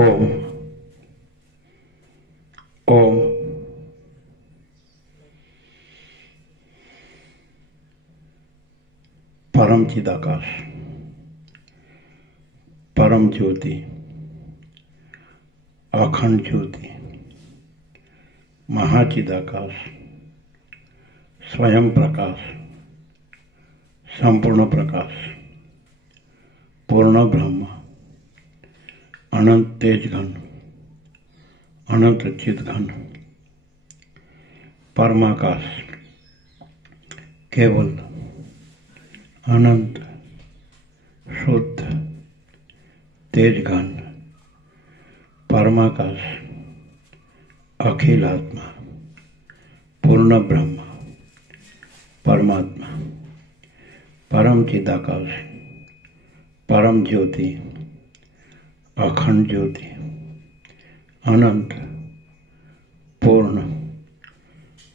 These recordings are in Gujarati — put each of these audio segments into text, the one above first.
ओम ओम परम चिदाकाश, परम ज्योति, अखंड ज्योति, महाचिदाकाश, स्वयं प्रकाश, संपूर्ण प्रकाश, पूर्ण ब्रह्म, अनंत तेज घन, अनंत चित घन, परमाकाश, केवल, अनंत, शुद्ध, तेज घन, परमाकाश, अखिल आत्मा, पूर्ण ब्रह्म, परमात्मा, परम चिदाकाश, परम ज्योति, अखंड ज्योति, अनंत, पूर्ण,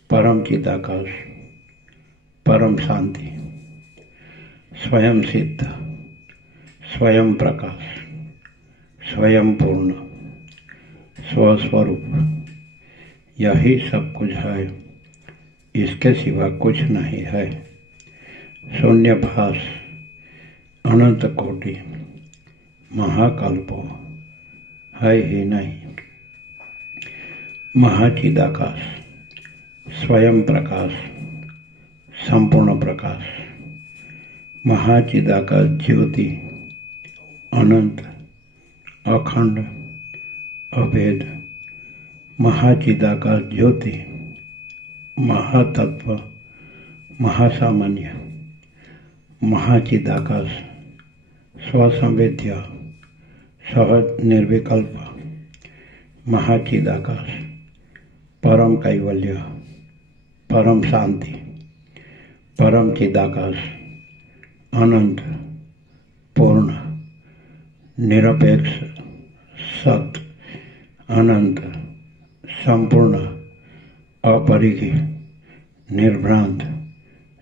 परम चिदाकाश, परम शांति, स्वयं सिद्ध, स्वयं प्रकाश, स्वयं पूर्ण, स्वस्वरूप, यही सब कुछ है, इसके सिवा कुछ नहीं है। शून्यभास, अनंत कोटि, महाकल्पो है ही नहीं। महाचिदाकाश, स्वयं प्रकाश, संपूर्ण प्रकाश, महाचिदाकाश ज्योति, अनंत, अखंड, अभेद, महाचिदाकाश ज्योति, महातत्व, महासामान्य, महाचिदाकाश, स्वसंवेद्य, सहज निर्विकल्प, महाचिदाकाश, परम कैवल्य, परम शांति, परम चिदाकाश, अनंत, पूर्ण, निरपेक्ष, सत, अनंत, संपूर्ण, अपरिघी, निर्भ्रांत,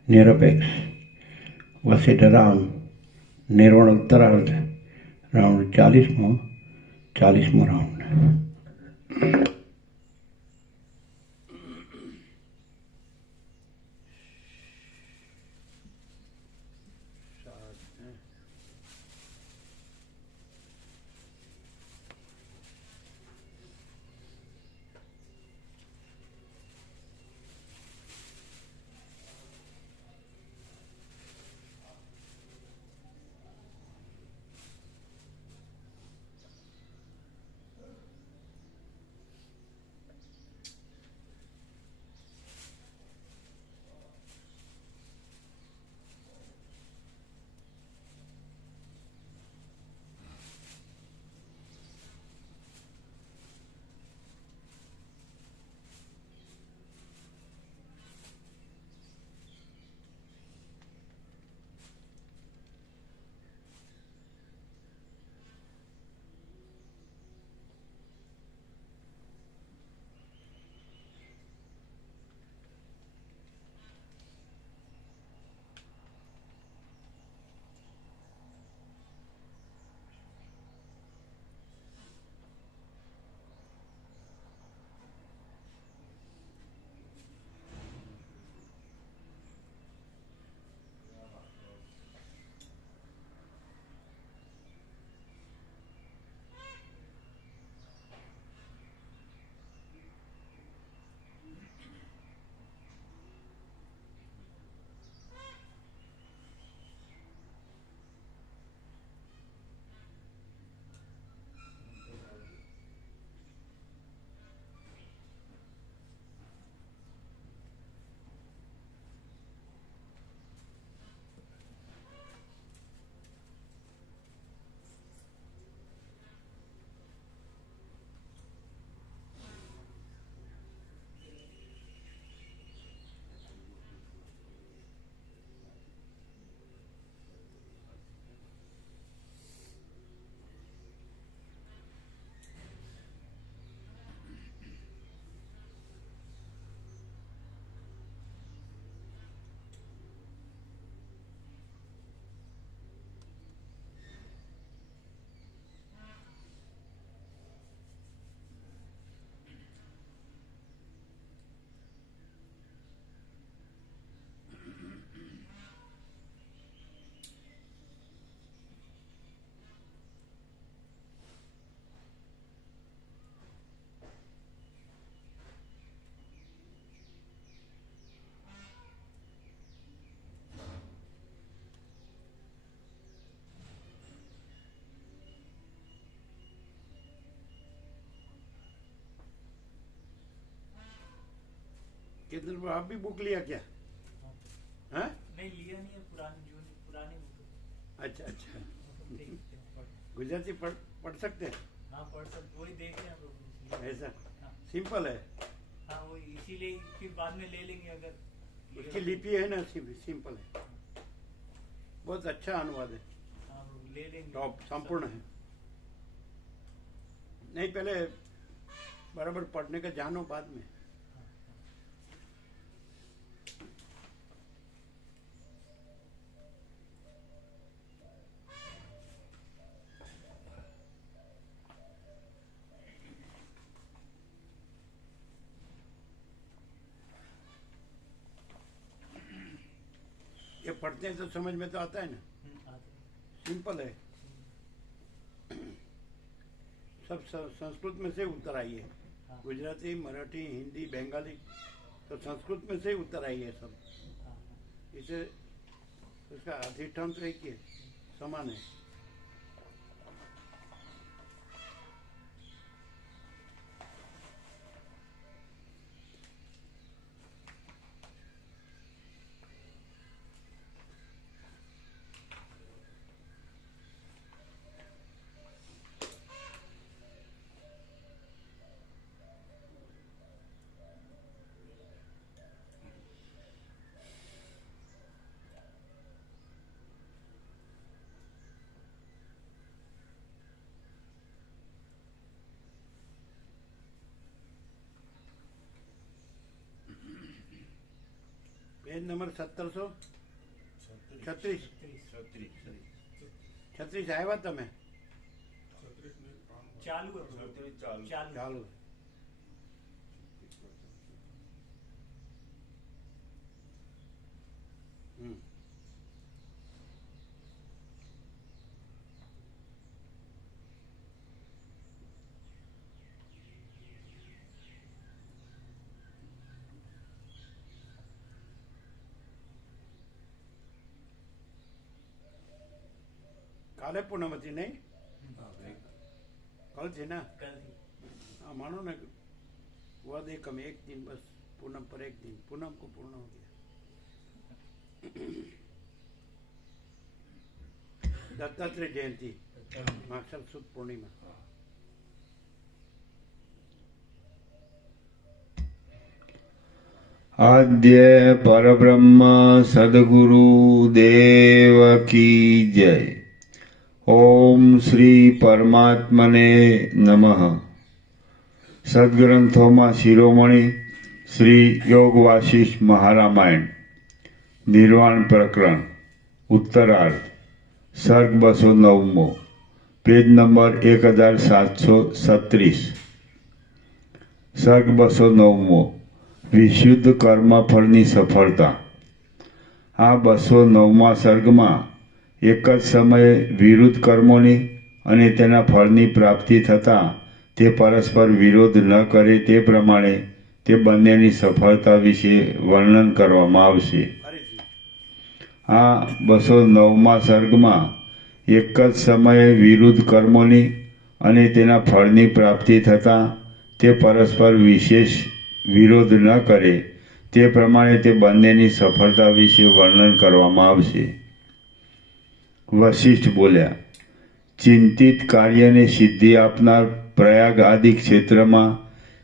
निरपेक्ष, वशिष्ठराम, निर्वाण उत्तरार्ध, राउंड 40वां राउंड। केतन पर आप भी बुक लिया क्या? हाँ? नहीं लिया नहीं है, पुरानी बुक। अच्छा अच्छा, देखते हैं, गुजराती पढ़ सकते हैं? हाँ पढ़ सकते, वही देख रहे हैं हम लोग। ऐसा हाँ। सिंपल है, हाँ वही, इसीलिए फिर बाद में ले लेंगे अगर। उसकी लिपि है ना, सिंपल है, बहुत अच्छा अनुवाद है, हाँ वो ले लेंगे, टॉप संपूर्ण है। नहीं, पहले बराबर पढ़ने का जानो, बाद में। ये पढ़ते हैं तो समझ में तो आता है ना, सिंपल है, सब संस्कृत में से उत्तर आई है। हाँ। गुजराती, मराठी, हिंदी, बंगाली तो संस्कृत में से ही उत्तर आई है सब। हाँ, इसे उसका अधिष्ठान तो एक ही है, समान है। पेज नंबर 1736 36 આવ્યા તમે? चालू है, चालू। ચાલુ। કાલે પૂનમ હતી નહીં? कल थी ना? कल थी। हाँ, मानो ना, हुआ दे कम एक दिन बस, पूनम पर एक दिन, पूनम को पूर्ण हो गया। दत्तात्रेय जयंती, माक्षर सुद पूर्णिमा। आद्य परब्रह्म सद्गुरु देव की जय। ओम श्री परमात्मने नमः। सद्ग्रंथों शिरोमणि श्री योग वासिष्ठ महारामायण निर्वाण प्रकरण उत्तरार्ध सर्ग 209 पेज नंबर 1736 सर्ग 209 विशुद्ध कर्मफळની સફળતા। આ 209મા સર્ગમાં એક જ સમયે વિરુદ્ધ કર્મોની અને તેના ફળની પ્રાપ્તિ થતાં તે પરસ્પર વિરોધ ન કરે તે પ્રમાણે તે બંનેની સફળતા વિશે વર્ણન કરવામાં આવશે। આ 209મા સર્ગમાં એક જ સમયે વિરુદ્ધ કર્મોની અને તેના ફળની પ્રાપ્તિ થતાં તે પરસ્પર વિશેષ વિરોધ ન કરે તે પ્રમાણે તે બંનેની સફળતા વિશે વર્ણન કરવામાં આવશે। વશિષ્ઠ બોલ્યા, ચિંતિત કાર્યને સિદ્ધિ આપનાર પ્રયાગ આદિ ક્ષેત્રમાં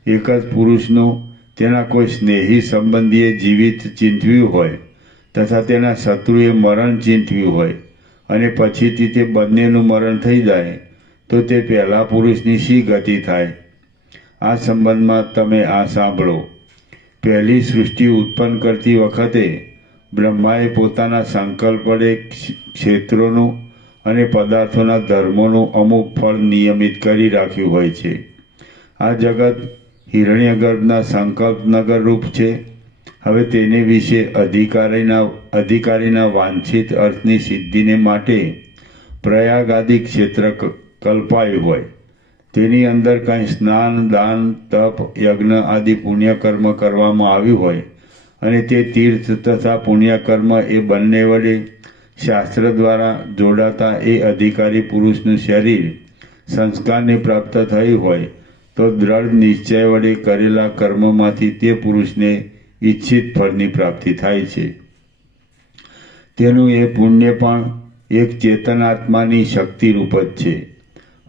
એક જ પુરુષનું તેના કોઈ સ્નેહી સંબંધીએ જીવિત ચિંતવ્યું હોય તથા તેના શત્રુએ મરણ ચિંતવ્યું હોય અને પછીથી તે બંનેનું મરણ થઈ જાય તો તે પહેલા પુરુષની શી ગતિ થાય? આ સંબંધમાં તમે આ સાંભળો। પહેલી સૃષ્ટિ ઉત્પન્ન કરતી વખતે બ્રહ્માએ પોતાના સંકલ્પ વડે ક્ષેત્રોનું અને પદાર્થોના ધર્મોનું અમુક ફળ નિયમિત કરી રાખ્યું હોય છે। આ જગત હિરણ્યગર્ભના સંકલ્પનગર રૂપ છે। હવે તેને વિશે અધિકારીના વાંછિત અર્થની સિદ્ધિને માટે પ્રયાગ આદિ ક્ષેત્ર કલ્પાયું હોય। તેની અંદર કંઈ સ્નાન, દાન, તપ, યજ્ઞ આદિ પુણ્યકર્મ કરવામાં આવ્યું હોય અને તે તીર્થ તથા પુણ્યકર્મ એ બંને વડે શાસ્ત્ર દ્વારા જોડાતા એ અધિકારી પુરુષનું શરીર સંસ્કારને પ્રાપ્ત થયું હોય તો દ્રઢ નિશ્ચય વડે કરેલા કર્મમાંથી તે પુરુષને ઈચ્છિત ફળની પ્રાપ્તિ થાય છે. તેનું એ પુણ્ય પણ એક ચેતનાત્માની શક્તિરૂપ જ છે.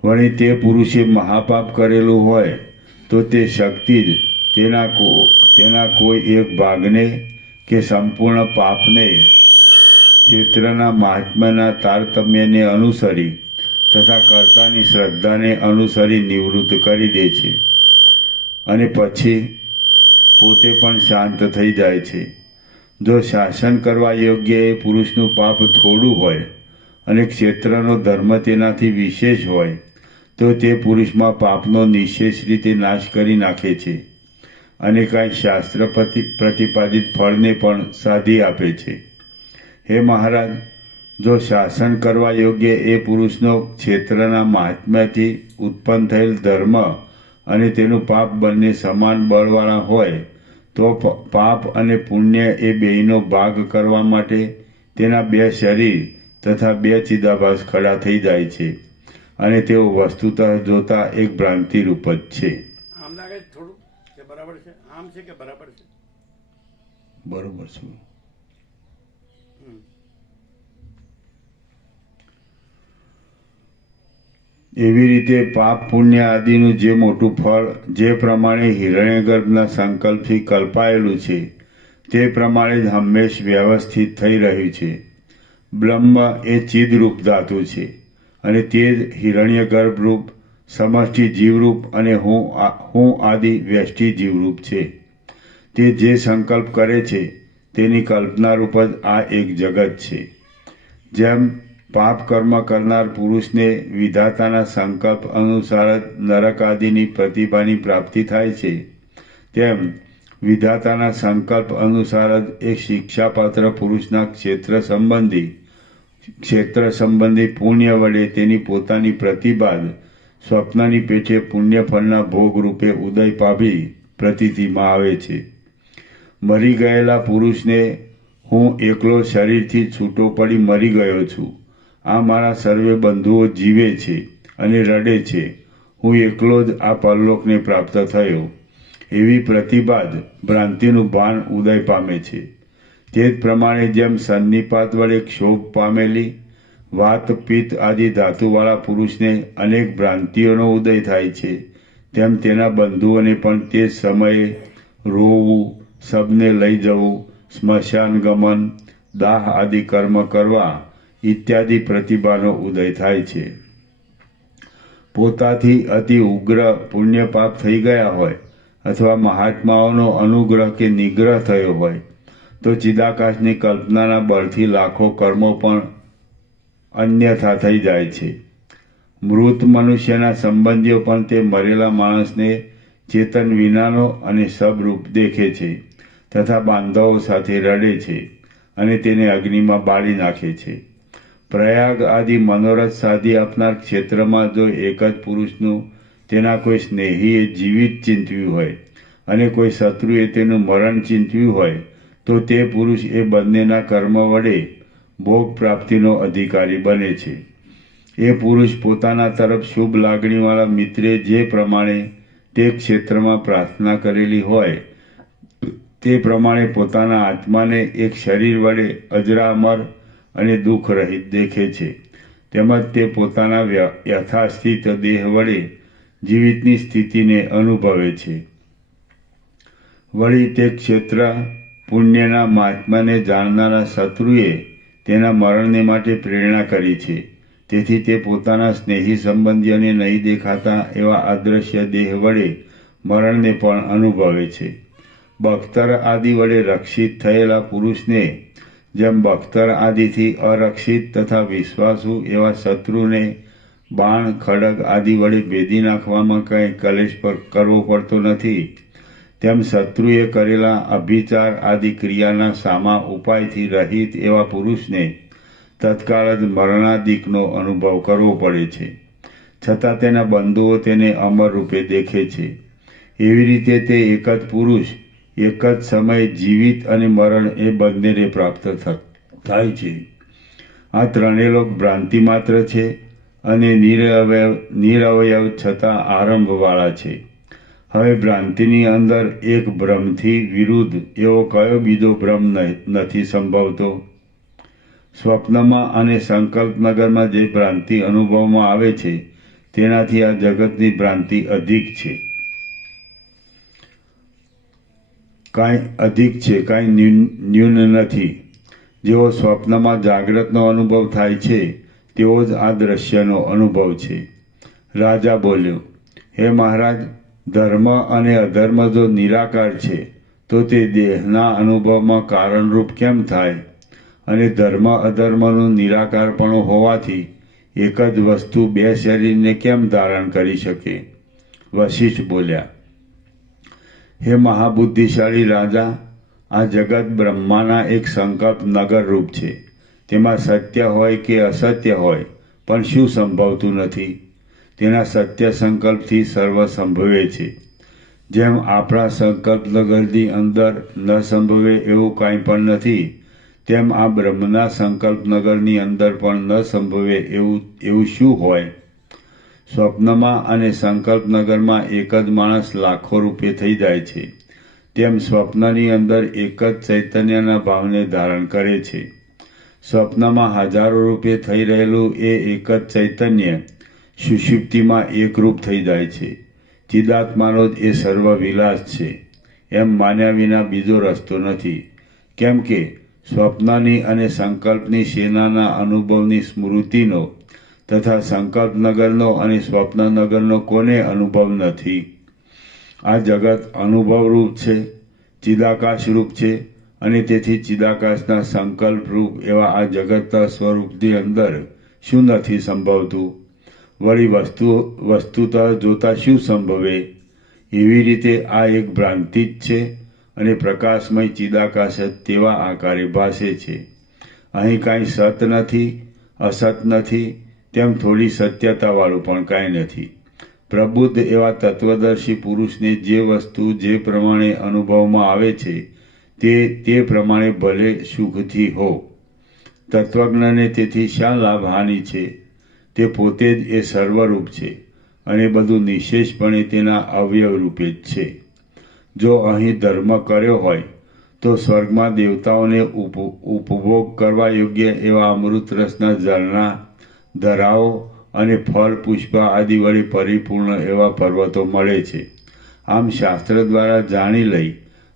વળી તે પુરુષે મહાપાપ કરેલું હોય તો તે શક્તિ જ તેના કોઈ એક ભાગને કે સંપૂર્ણ પાપને ક્ષેત્રના મહાત્મ્યના તારતમ્યને અનુસરી તથા કર્તાની શ્રદ્ધાને અનુસરી નિવૃત્ત કરી દે છે અને પછી પોતે પણ શાંત થઈ જાય છે. જો શાસન કરવા યોગ્ય એ પુરુષનું પાપ થોડું હોય અને ક્ષેત્રનો ધર્મ તેનાથી વિશેષ હોય તો તે પુરુષમાં પાપનો નિશેષ રીતે નાશ કરી નાખે છે અને કાંઈ શાસ્ત્ર પ્રતિપાદિત ફળને પણ સાધી આપે છે. હે મહારાજ, જો શાસન કરવા યોગ્ય એ પુરુષનો ક્ષેત્રના મહાત્મ્યથી ઉત્પન્ન થયેલ ધર્મ અને તેનું પાપ બંને સમાન બળવાળા હોય તો પાપ અને પુણ્ય એ બેયનો ભાગ કરવા માટે તેના બે શરીર તથા બે ચિદાભાસ ખડા થઈ જાય છે અને તેઓ વસ્તુતઃ જોતા એક ભ્રાંતિરૂપ જ છે. આમ લાગે છે થોડું કે બરાબર છે? આમ છે કે બરાબર છે? બરોબર છે. એવી રીતે પાપ પુણ્ય આદિનું જે મોટું ફળ જે પ્રમાણે હિરણ્યગર્ભના સંકલ્પથી કલ્પાયેલું છે તે પ્રમાણે જ હંમેશ વ્યવસ્થિત થઈ રહ્યું છે. બ્રહ્મ એ ચિદરૂપ ધાતુ છે અને તે જ હિરણ્યગર્ભરૂપ સમષ્ટિ જીવરૂપ અને હું આદિ વ્યષ્ટિ જીવરૂપ છે. તે જે સંકલ્પ કરે છે તેની કલ્પનારૂપ જ આ એક જગત છે. જેમ પાપ કર્મ કરનાર પુરુષને વિધાતાના સંકલ્પ અનુસાર જ નરક આદિની પ્રતિભાની પ્રાપ્તિ થાય છે, તેમ વિધાતાના સંકલ્પ અનુસાર જ એક શિક્ષાપાત્ર પુરુષના ક્ષેત્ર સંબંધી પુણ્ય વડે તેની પોતાની પ્રતિભા જ સ્વપ્નની પેઠે પુણ્યફળના ભોગરૂપે ઉદય પામી પ્રતીતિમાં આવે છે. મરી ગયેલા પુરુષને હું એકલો શરીરથી છૂટો પડી મરી ગયો છું, આ મારા સર્વે બંધુઓ જીવે છે અને રડે છે, હું એકલો જ આ પરલોકને પ્રાપ્ત થયો, એવી પ્રતિભા જ ભ્રાંતિનું ભાન ઉદય પામે છે. તે જ પ્રમાણે જેમ સન્નિપાત વડે ક્ષોભ પામેલી વાત પિત્ત આદિ ધાતુવાળા પુરુષને અનેક ભ્રાંતિઓનો ઉદય થાય છે, તેમ તેના બંધુઓને પણ તે સમયે રોવું, શબને લઈ જવું, સ્મશાન ગમન, દાહ આદિ કર્મ કરવા ઇત્યાદિ પ્રતિભાનો ઉદય થાય છે. પોતાથી અતિ ઉગ્ર પુણ્યપાપ થઈ ગયા હોય અથવા મહાત્માઓનો અનુગ્રહ કે નિગ્રહ થયો હોય તો ચિદાકાશની કલ્પનાના બળથી લાખો કર્મો પણ અન્યથા થઈ જાય છે. મૃત મનુષ્યના સંબંધીઓ પણ તે મરેલા માણસને ચેતન વિનાનો અને સબરૂપ દેખે છે તથા બાંધવો સાથે રડે છે અને તેને અગ્નિમાં બાળી નાખે છે. પ્રયાગ આદિ મનોરથ સાધી આપનાર ક્ષેત્રમાં જો એક જ પુરુષનું તેના કોઈ સ્નેહીએ જીવિત ચિંતવ્યું હોય અને કોઈ શત્રુએ તેનું મરણ ચિંતવ્યું હોય તો તે પુરુષ એ બંનેના કર્મ વડે ભોગ પ્રાપ્તિનો અધિકારી બને છે. એ પુરુષ પોતાના તરફ શુભ લાગણીવાળા મિત્રે જે પ્રમાણે તે ક્ષેત્રમાં પ્રાર્થના કરેલી હોય તે પ્રમાણે પોતાના આત્માને એક શરીર વડે અજરામર અને દુઃખ રહિત દેખે છે. તેમજ તે પોતાના યથાસ્થિત દેહ વડે જીવિતની સ્થિતિને અનુભવે છે. વળી તે ક્ષેત્ર પુણ્યના મહાત્માને જાણનારા શત્રુએ તેના મરણને માટે પ્રેરણા કરી છે. તેથી તે પોતાના સ્નેહી સંબંધીઓને નહીં દેખાતા એવા અદ્રશ્ય દેહ વડે મરણને પણ અનુભવે છે. બખ્તર આદિ વડે રક્ષિત થયેલા પુરુષને જેમ બખ્તર આદિથી અરક્ષિત તથા વિશ્વાસુ એવા શત્રુને બાણ, ખડગ આદિ વડે ભેદી નાખવામાં કંઈ કલેશ કરવો પડતો નથી, તેમ શત્રુએ કરેલા અભિચાર આદિ ક્રિયાના સામા ઉપાયથી રહિત એવા પુરુષને તત્કાળ જ મરણાદિકનો અનુભવ કરવો પડે છે, છતાં તેના બંધુઓ તેને અમર રૂપે દેખે છે. એવી રીતે તે એક જ પુરુષ એક જ સમયે જીવિત અને મરણ એ બંનેને પ્રાપ્ત થાય છે. આ ત્રણેય લોક ભ્રાંતિ માત્ર છે અને નિરવયવ છતાં આરંભવાળા છે. હવે ભ્રાંતિની અંદર એક ભ્રમથી વિરુદ્ધ એવો કયો બીજો ભ્રમ નથી સંભવતો? સ્વપ્નમાં અને સંકલ્પનગરમાં જે ભ્રાંતિ અનુભવમાં આવે છે તેનાથી આ જગતની ભ્રાંતિ અધિક છે. કાંઈ અધિક છે, કાંઈ ન્યૂન નથી. જેવો સ્વપ્નમાં જાગ્રતનો અનુભવ થાય છે તેવો જ આ દ્રશ્યનો અનુભવ છે. રાજા બોલ્યો, હે મહારાજ, ધર્મ અને અધર્મ જો નિરાકાર છે તો તે દેહના અનુભવમાં કારણરૂપ કેમ થાય? અને ધર્મ અધર્મનું નિરાકારપણું હોવાથી એક જ વસ્તુ બે શરીરને કેમ ધારણ કરી શકે? વશિષ્ઠ બોલ્યા, હે મહાબુદ્ધિશાળી રાજા, આ જગત બ્રહ્માના એક સંકલ્પ નગર રૂપ છે. તેમાં સત્ય હોય કે અસત્ય હોય પણ શું સંભવતું નથી? તેના સત્ય સંકલ્પથી સર્વ સંભવે છે. જેમ આપણા સંકલ્પ નગરની અંદર ન સંભવે એવું કાંઈ પણ નથી, તેમ આ બ્રહ્મના સંકલ્પ નગરની અંદર પણ ન સંભવે એવું શું હોય? સ્વપ્નમાં અને સંકલ્પ નગરમાં એક જ માણસ લાખો રૂપે થઈ જાય છે, તેમ સ્વપ્નની અંદર એક જ ચૈતન્યના ભાવને ધારણ કરે છે. સ્વપ્નમાં હજારો રૂપે થઈ રહેલું એ એક જ ચૈતન્ય સુષુપ્તિમાં એકરૂપ થઈ જાય છે. ચિદાત્માનો જ એ સર્વ વિલાસ છે એમ માન્યા વિના બીજો રસ્તો નથી. કેમ કે સ્વપ્નની અને સંકલ્પની સેનાના અનુભવની સ્મૃતિનો તથા સંકલ્પનગરનો અને સ્વપ્નનગરનો કોને અનુભવ નથી? આ જગત અનુભવરૂપ છે, ચિદાકાશરૂપ છે, અને તેથી ચિદાકાશના સંકલ્પરૂપ એવા આ જગતના સ્વરૂપની અંદર શું નથી સંભવતું? વળી વસ્તુતઃ જોતા શું સંભવે? એવી રીતે આ એક ભ્રાંતિ જ છે અને પ્રકાશમય ચિદાકાશ જ તેવા આકારે ભાસે છે. અહીં કાંઈ સત નથી, અસત નથી, તેમ થોડી સત્યતાવાળું પણ કાંઈ નથી. પ્રબુદ્ધ એવા તત્વદર્શી પુરુષને જે વસ્તુ જે પ્રમાણે અનુભવમાં આવે છે તે પ્રમાણે ભલે સુખથી હો. તત્વજ્ઞને તેથી શા લાભહાનિ છે? તે પોતે જ એ સર્વરૂપ છે અને બધું નિશેષપણે તેના અવયવ રૂપે જ છે. જો અહીં ધર્મ કર્યો હોય તો સ્વર્ગમાં દેવતાઓને ઉપભોગ કરવા યોગ્ય એવા અમૃત રસના ઝરણા, ધરાઓ અને ફળ પુષ્પ આદિ વડે પરિપૂર્ણ એવા પર્વતો મળે છે. આમ શાસ્ત્ર દ્વારા જાણી લઈ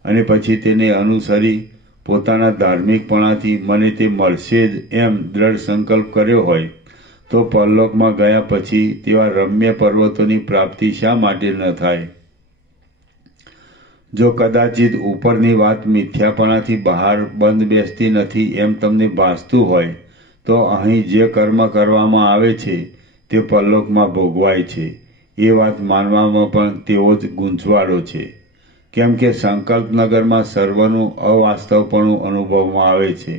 અને પછી તેને અનુસરી પોતાના ધાર્મિકપણાથી મને તે મળશે જ એમ દ્રઢ સંકલ્પ કર્યો હોય તો પરલોકમાં ગયા પછી તેવા રમ્ય પર્વતોની પ્રાપ્તિ શા માટે ન થાય? જો કદાચિત ઉપરની વાત મિથ્યાપણાથી બહાર બંધ બેસતી નથી એમ તમને ભાસતું હોય તો અહીં જે કર્મ કરવામાં આવે છે તે પરલોકમાં ભોગવાય છે એ વાત માનવામાં પણ તેવો જ ગૂંચવાડો છે. કેમ કે સંકલ્પનગરમાં સર્વનું અવાસ્તવપણું અનુભવમાં આવે છે.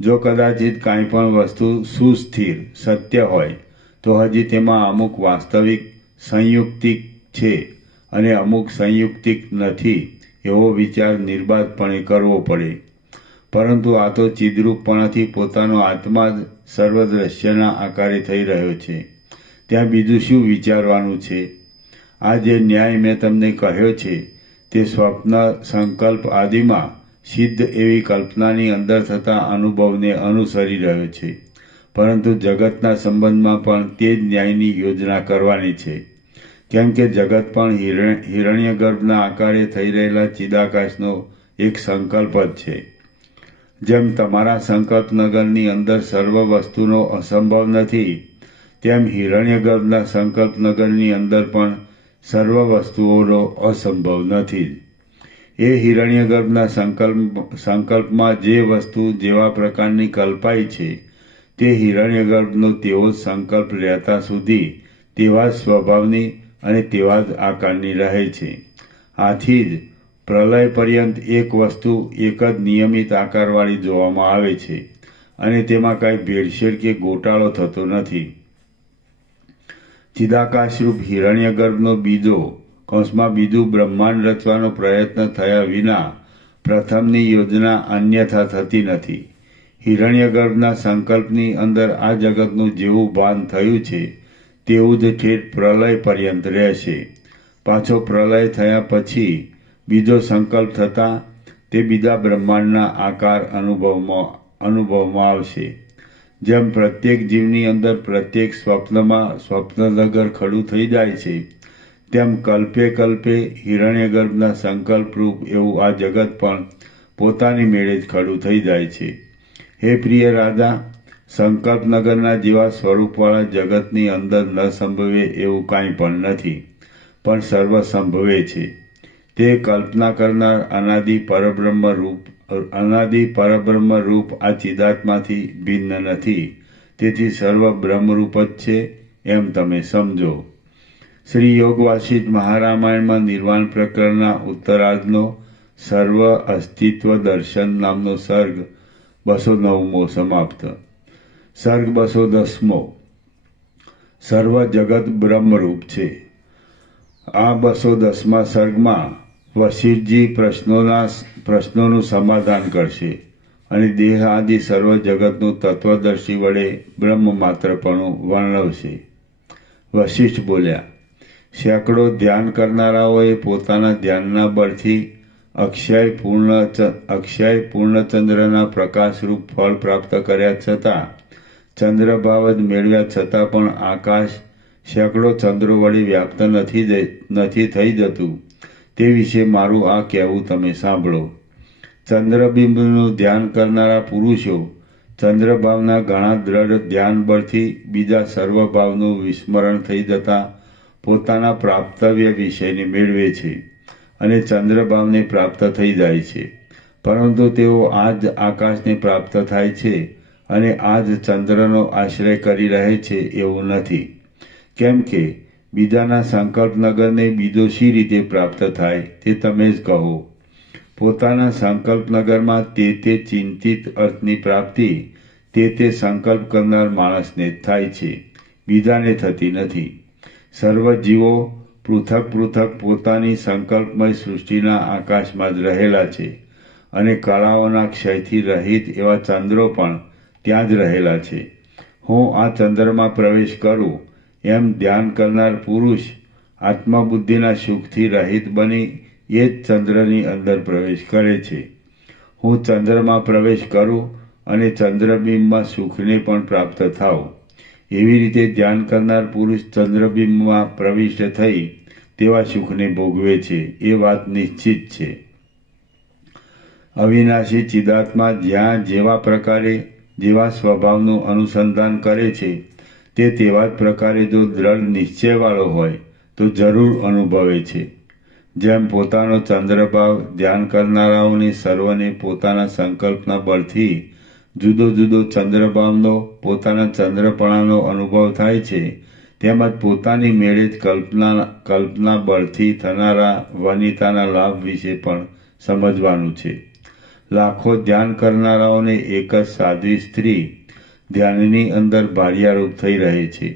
જો કદાચિત કાંઈ પણ વસ્તુ સુસ્થિર સત્ય હોય તો હજી તેમાં અમુક વાસ્તવિક સંયુક્તિક છે અને અમુક સંયુક્તિક નથી એવો વિચાર નિર્બાધપણે કરવો પડે. પરંતુ આ તો ચિદ્રૂપપણાથી પોતાનો આત્મા જ સર્વદ્રશ્યના આકારે થઈ રહ્યો છે. ત્યાં બીજું શું વિચારવાનું છે? આ જે ન્યાય મેં તમને કહ્યો છે તે સ્વપ્ન, સંકલ્પ આદિમાં સિદ્ધ એવી કલ્પનાની અંદર થતા અનુભવને અનુસરી રહ્યો છે. પરંતુ જગતના સંબંધમાં પણ તે જ ન્યાયની યોજના કરવાની છે. કેમ કે જગત પણ હિરણ્યગર્ભના આકારે થઈ રહેલા ચિદાકાશનો એક સંકલ્પ જ છે. જેમ તમારા સંકલ્પનગરની અંદર સર્વ વસ્તુનો અસંભવ નથી, તેમ હિરણ્યગર્ભના સંકલ્પનગરની અંદર પણ સર્વ વસ્તુઓનો અસંભવ નથી. એ હિરણ્યગર્ભના સંકલ્પમાં જે વસ્તુ જેવા પ્રકારની કલ્પાઈ છે તે હિરણ્યગર્ભનો તેવો જ સંકલ્પ રહેતા સુધી તેવા જ સ્વભાવની અને તેવા જ આકારની રહે છે. આથી જ પ્રલય પર્યંત એક વસ્તુ એક જ નિયમિત આકારવાળી જોવામાં આવે છે અને તેમાં કાંઈ ભેળસેળ કે ગોટાળો થતો નથી. ચિદાકાશરૂપ હિરણ્યગર્ભનો બીજું બ્રહ્માંડ રચવાનો પ્રયત્ન થયા વિના પ્રથમની યોજના અન્યથા થતી નથી. હિરણ્યગર્ભના સંકલ્પની અંદર આ જગતનું જેવું ભાન થયું છે તેવું જ ઠેઠ પ્રલય પર્યંત રહેશે. પાછો પ્રલય થયા પછી બીજો સંકલ્પ થતાં તે બીજા બ્રહ્માંડના આકાર અનુભવમાં આવશે. જેમ પ્રત્યેક જીવની અંદર પ્રત્યેક સ્વપ્નમાં સ્વપ્નનગર ખડું થઈ જાય છે, તેમ કલ્પે કલ્પે હિરણ્યગર્ભના સંકલ્પરૂપ એવું આ જગત પણ પોતાની મેળે જ ખડું થઈ જાય છે. હે પ્રિય રાજા, સંકલ્પનગરના જેવા સ્વરૂપવાળા જગતની અંદર ન સંભવે એવું કાંઈ પણ નથી, પણ સર્વ સંભવે છે. તે કલ્પના કરનાર અનાદિ પરબ્રહ્મ રૂપ આ ચિદાત્માથી ભિન્ન નથી. તેથી સર્વ બ્રહ્મરૂપ જ છે એમ તમે સમજો. શ્રી યોગ વાસિષ્ઠ મહારામાયણમાં નિર્વાણ પ્રકરણના ઉત્તરાર્ધનો સર્વ અસ્તિત્વ દર્શન નામનો સર્ગ 209મો સમાપ્ત. સર્ગ 210મો. સર્વ જગત બ્રહ્મરૂપ છે. આ 210મા સર્ગમાં વશિષ્ઠજી પ્રશ્નોનું સમાધાન કરશે અને દેહ આદિ સર્વ જગતનું તત્વદર્શી વડે બ્રહ્મ માત્રપણું વર્ણવશે. વશિષ્ઠ બોલ્યા, સેંકડો ધ્યાન કરનારાઓએ પોતાના ધ્યાનના બળથી અક્ષય પૂર્ણચંદ્રના પ્રકાશરૂપ ફળ પ્રાપ્ત કર્યા છતાં, ચંદ્રભાવ જ મેળવ્યા છતાં પણ આકાશ સેંકડો ચંદ્રો વડે વ્યાપ્ત નથી થઈ જતું. તે વિશે મારું આ કહેવું તમે સાંભળો. ચંદ્રબિંબનું ધ્યાન કરનારા પુરુષો ચંદ્રભાવના ઘણા દ્રઢ ધ્યાન બળથી બીજા સર્વભાવનું વિસ્મરણ થઈ જતા પોતાના પ્રાપ્તવ્ય વિષયને મેળવે છે અને ચંદ્રભાવને પ્રાપ્ત થઈ જાય છે. પરંતુ તેઓ આ જ આકાશને પ્રાપ્ત થાય છે અને આ જ ચંદ્રનો આશ્રય કરી રહે છે એવું નથી. કેમ કે બીજાના સંકલ્પનગરને બીજો શી રીતે પ્રાપ્ત થાય તે તમે જ કહો. પોતાના સંકલ્પનગરમાં તે ચિંતિત અર્થની પ્રાપ્તિ તે સંકલ્પ કરનાર માણસને જ થાય છે, બીજાને થતી નથી. સર્વ જીવો પૃથક પૃથક પોતાની સંકલ્પમય સૃષ્ટિના આકાશમાં જ રહેલા છે અને કળાઓના ક્ષયથી રહિત એવા ચંદ્રો પણ ત્યાં જ રહેલા છે. હું આ ચંદ્રમાં પ્રવેશ કરું એમ ધ્યાન કરનાર પુરુષ આત્મબુદ્ધિના સુખથી રહિત બની એ જ ચંદ્રની અંદર પ્રવેશ કરે છે. હું ચંદ્રમાં પ્રવેશ કરું અને ચંદ્રબિંબમાં સુખને પણ પ્રાપ્ત થાઉં. એવી રીતે ધ્યાન કરનાર પુરુષ ચંદ્રબિંબમાં પ્રવિષ્ટ થઈ તેવા સુખને ભોગવે છે એ વાત નિશ્ચિત છે. અવિનાશી ચિદાત્મા જ્યાં જેવા પ્રકારે જેવા સ્વભાવનું અનુસંધાન કરે છે તે તેવા જ પ્રકારે જો દ્રઢ નિશ્ચયવાળો હોય તો જરૂર અનુભવે છે. જેમ પોતાનો ચંદ્રભાવ ધ્યાન કરનારાઓને સર્વને પોતાના સંકલ્પના બળથી જુદો જુદો ચંદ્રભાવનો પોતાના ચંદ્રપણાનો અનુભવ થાય છે, તેમજ પોતાની મેળે જ કલ્પના બળથી થનારા વનિતાના લાભ વિશે પણ સમજવાનું છે. લાખો ધ્યાન કરનારાઓને એક જ સાધ્વી સ્ત્રી ધ્યાનની અંદર ભાડિયારૂપ થઈ રહે છે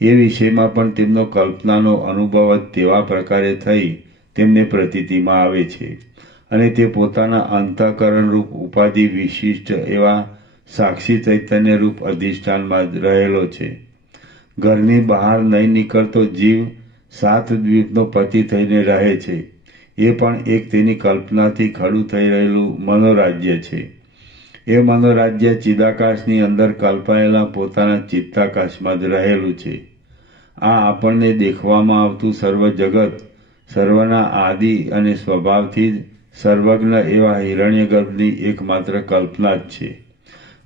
એ વિષયમાં પણ તેમનો કલ્પનાનો અનુભવ જ તેવા પ્રકારે થઈ તેમને પ્રતીતિમાં આવે છે અને તે પોતાના અંતઃકરણરૂપ ઉપાધિ વિશિષ્ટ એવા સાક્ષી ચૈતન્યરૂપ અધિષ્ઠાનમાં જ રહેલો છે. ઘરની બહાર નહીં નીકળતો જીવ 7 દ્વીપનો પતિ થઈને રહે છે. એ પણ એક તેની કલ્પનાથી ખડું થઈ રહેલું મનોરાજ્ય છે. એ મનોરાજ્ય ચિદાકાશની અંદર કલ્પાયેલા પોતાના ચિત્તાકાશમાં જ રહેલું છે. આ આપણને દેખવામાં આવતું સર્વ જગત સર્વના આદિ અને સ્વભાવથી જ સર્વજ્ઞ એવા હિરણ્યગર્ભની એકમાત્ર કલ્પના જ છે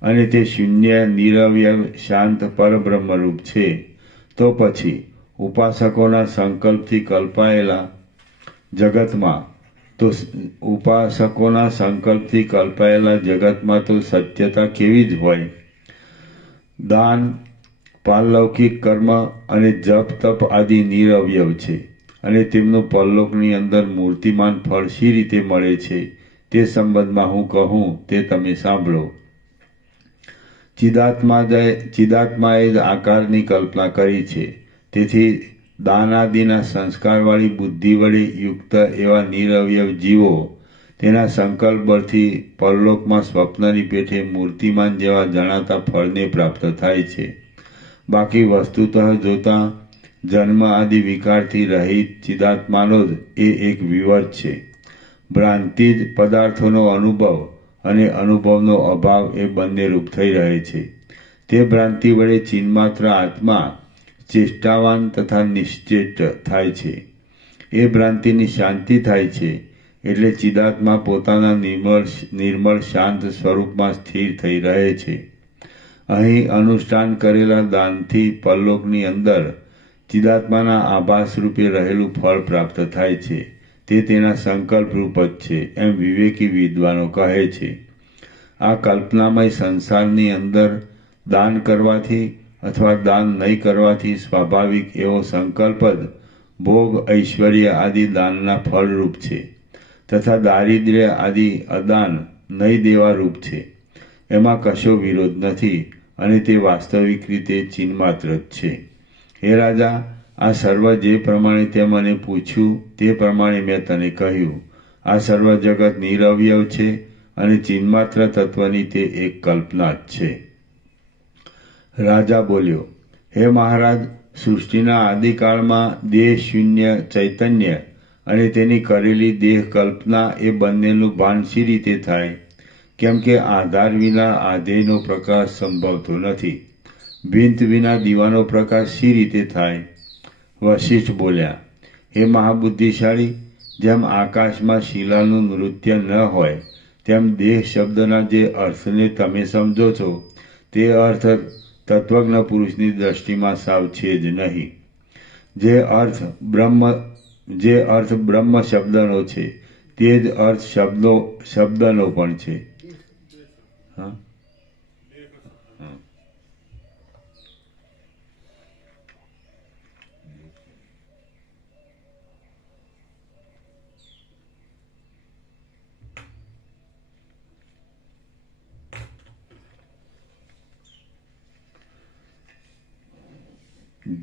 અને તે શૂન્ય નિરવયવ શાંત પરબ્રહ્મરૂપ છે. તો પછી ઉપાસકોના સંકલ્પથી કલ્પાયેલા જગતમાં તો સત્યતા કેવી જ હોય. દાન, પારલૌકિક કર્મ અને જપ તપ આદિ નિરવયવ છે અને તેમનું પરલોકની અંદર મૂર્તિમાન ફળ શી રીતે મળે છે તે સંબંધમાં હું કહું તે તમે સાંભળો. ચિદાત્માએ જ આકારની કલ્પના કરી છે. તેથી દાનાદિના સંસ્કારવાળી બુદ્ધિ વડે યુક્ત એવા નિરવયવ જીવો તેના સંકલ્પ બળથી પરલોકમાં સ્વપ્નની પેઠે મૂર્તિમાન જેવા જણાતા ફળને પ્રાપ્ત થાય છે. બાકી વસ્તુતઃ જોતાં જન્મ આદિ વિકારથી રહિત ચિદાત્માનો જ એ એક વિવર છે. ભ્રાંતિ જ પદાર્થોનો અનુભવ અને અનુભવનો અભાવ એ બંને રૂપ થઈ રહે છે. તે ભ્રાંતિ વડે ચિન્માત્ર આત્મા ચેષ્ટાવાન તથા નિશ્ચેષ્ટ થાય છે. એ ભ્રાંતિની શાંતિ થાય છે એટલે ચિદાત્મા પોતાના નિર્મળ શાંત સ્વરૂપમાં સ્થિર થઈ રહે છે. અહીં અનુષ્ઠાન કરેલા દાનથી પરલોકની અંદર ચિદાત્માના આભાસ રૂપે રહેલું ફળ પ્રાપ્ત થાય છે. તે તેના સંકલ્પ રૂપ જ છે એમ વિવેકી વિદ્વાનો કહે છે. આ કલ્પનામય સંસારની અંદર દાન કરવાથી અથવા દાન નહીં કરવાથી સ્વાભાવિક એવો સંકલ્પ જ ભોગ ઐશ્વર્ય આદિ દાનના ફળરૂપ છે તથા દારિદ્ર્ય આદિ અદાન નહીં દેવા રૂપ છે. એમાં કશો વિરોધ નથી અને તે વાસ્તવિક રીતે ચિન્માત્ર જ છે. હે રાજા, આ સર્વ જે પ્રમાણે તે મને પૂછ્યું તે પ્રમાણે મેં તને કહ્યું. આ સર્વ જગત નિરવયવ છે અને ચિન્માત્ર તત્વની તે એક કલ્પના જ છે. રાજા બોલ્યો, હે મહારાજ, સૃષ્ટિના આદિકાળમાં દેહ શૂન્ય ચૈતન્ય અને તેની કરેલી દેહ કલ્પના એ બંનેનું ભાન શી રીતે થાય? કેમ કે આધાર વિના આધેયનો પ્રકાશ સંભવતો નથી. ભીંત વિના દીવાનો પ્રકાશ શી રીતે થાય? વશિષ્ઠ બોલ્યા, હે મહાબુદ્ધિશાળી, જેમ આકાશમાં શિલાનું નૃત્ય ન હોય તેમ દેહ શબ્દના જે અર્થને તમે સમજો છો તે અર્થ તત્વજ્ઞ પુરુષની દ્રષ્ટિમાં સાવ છે જ નહીં. જે અર્થ બ્રહ્મ શબ્દનો છે તે જ અર્થ શબ્દનો પણ છે.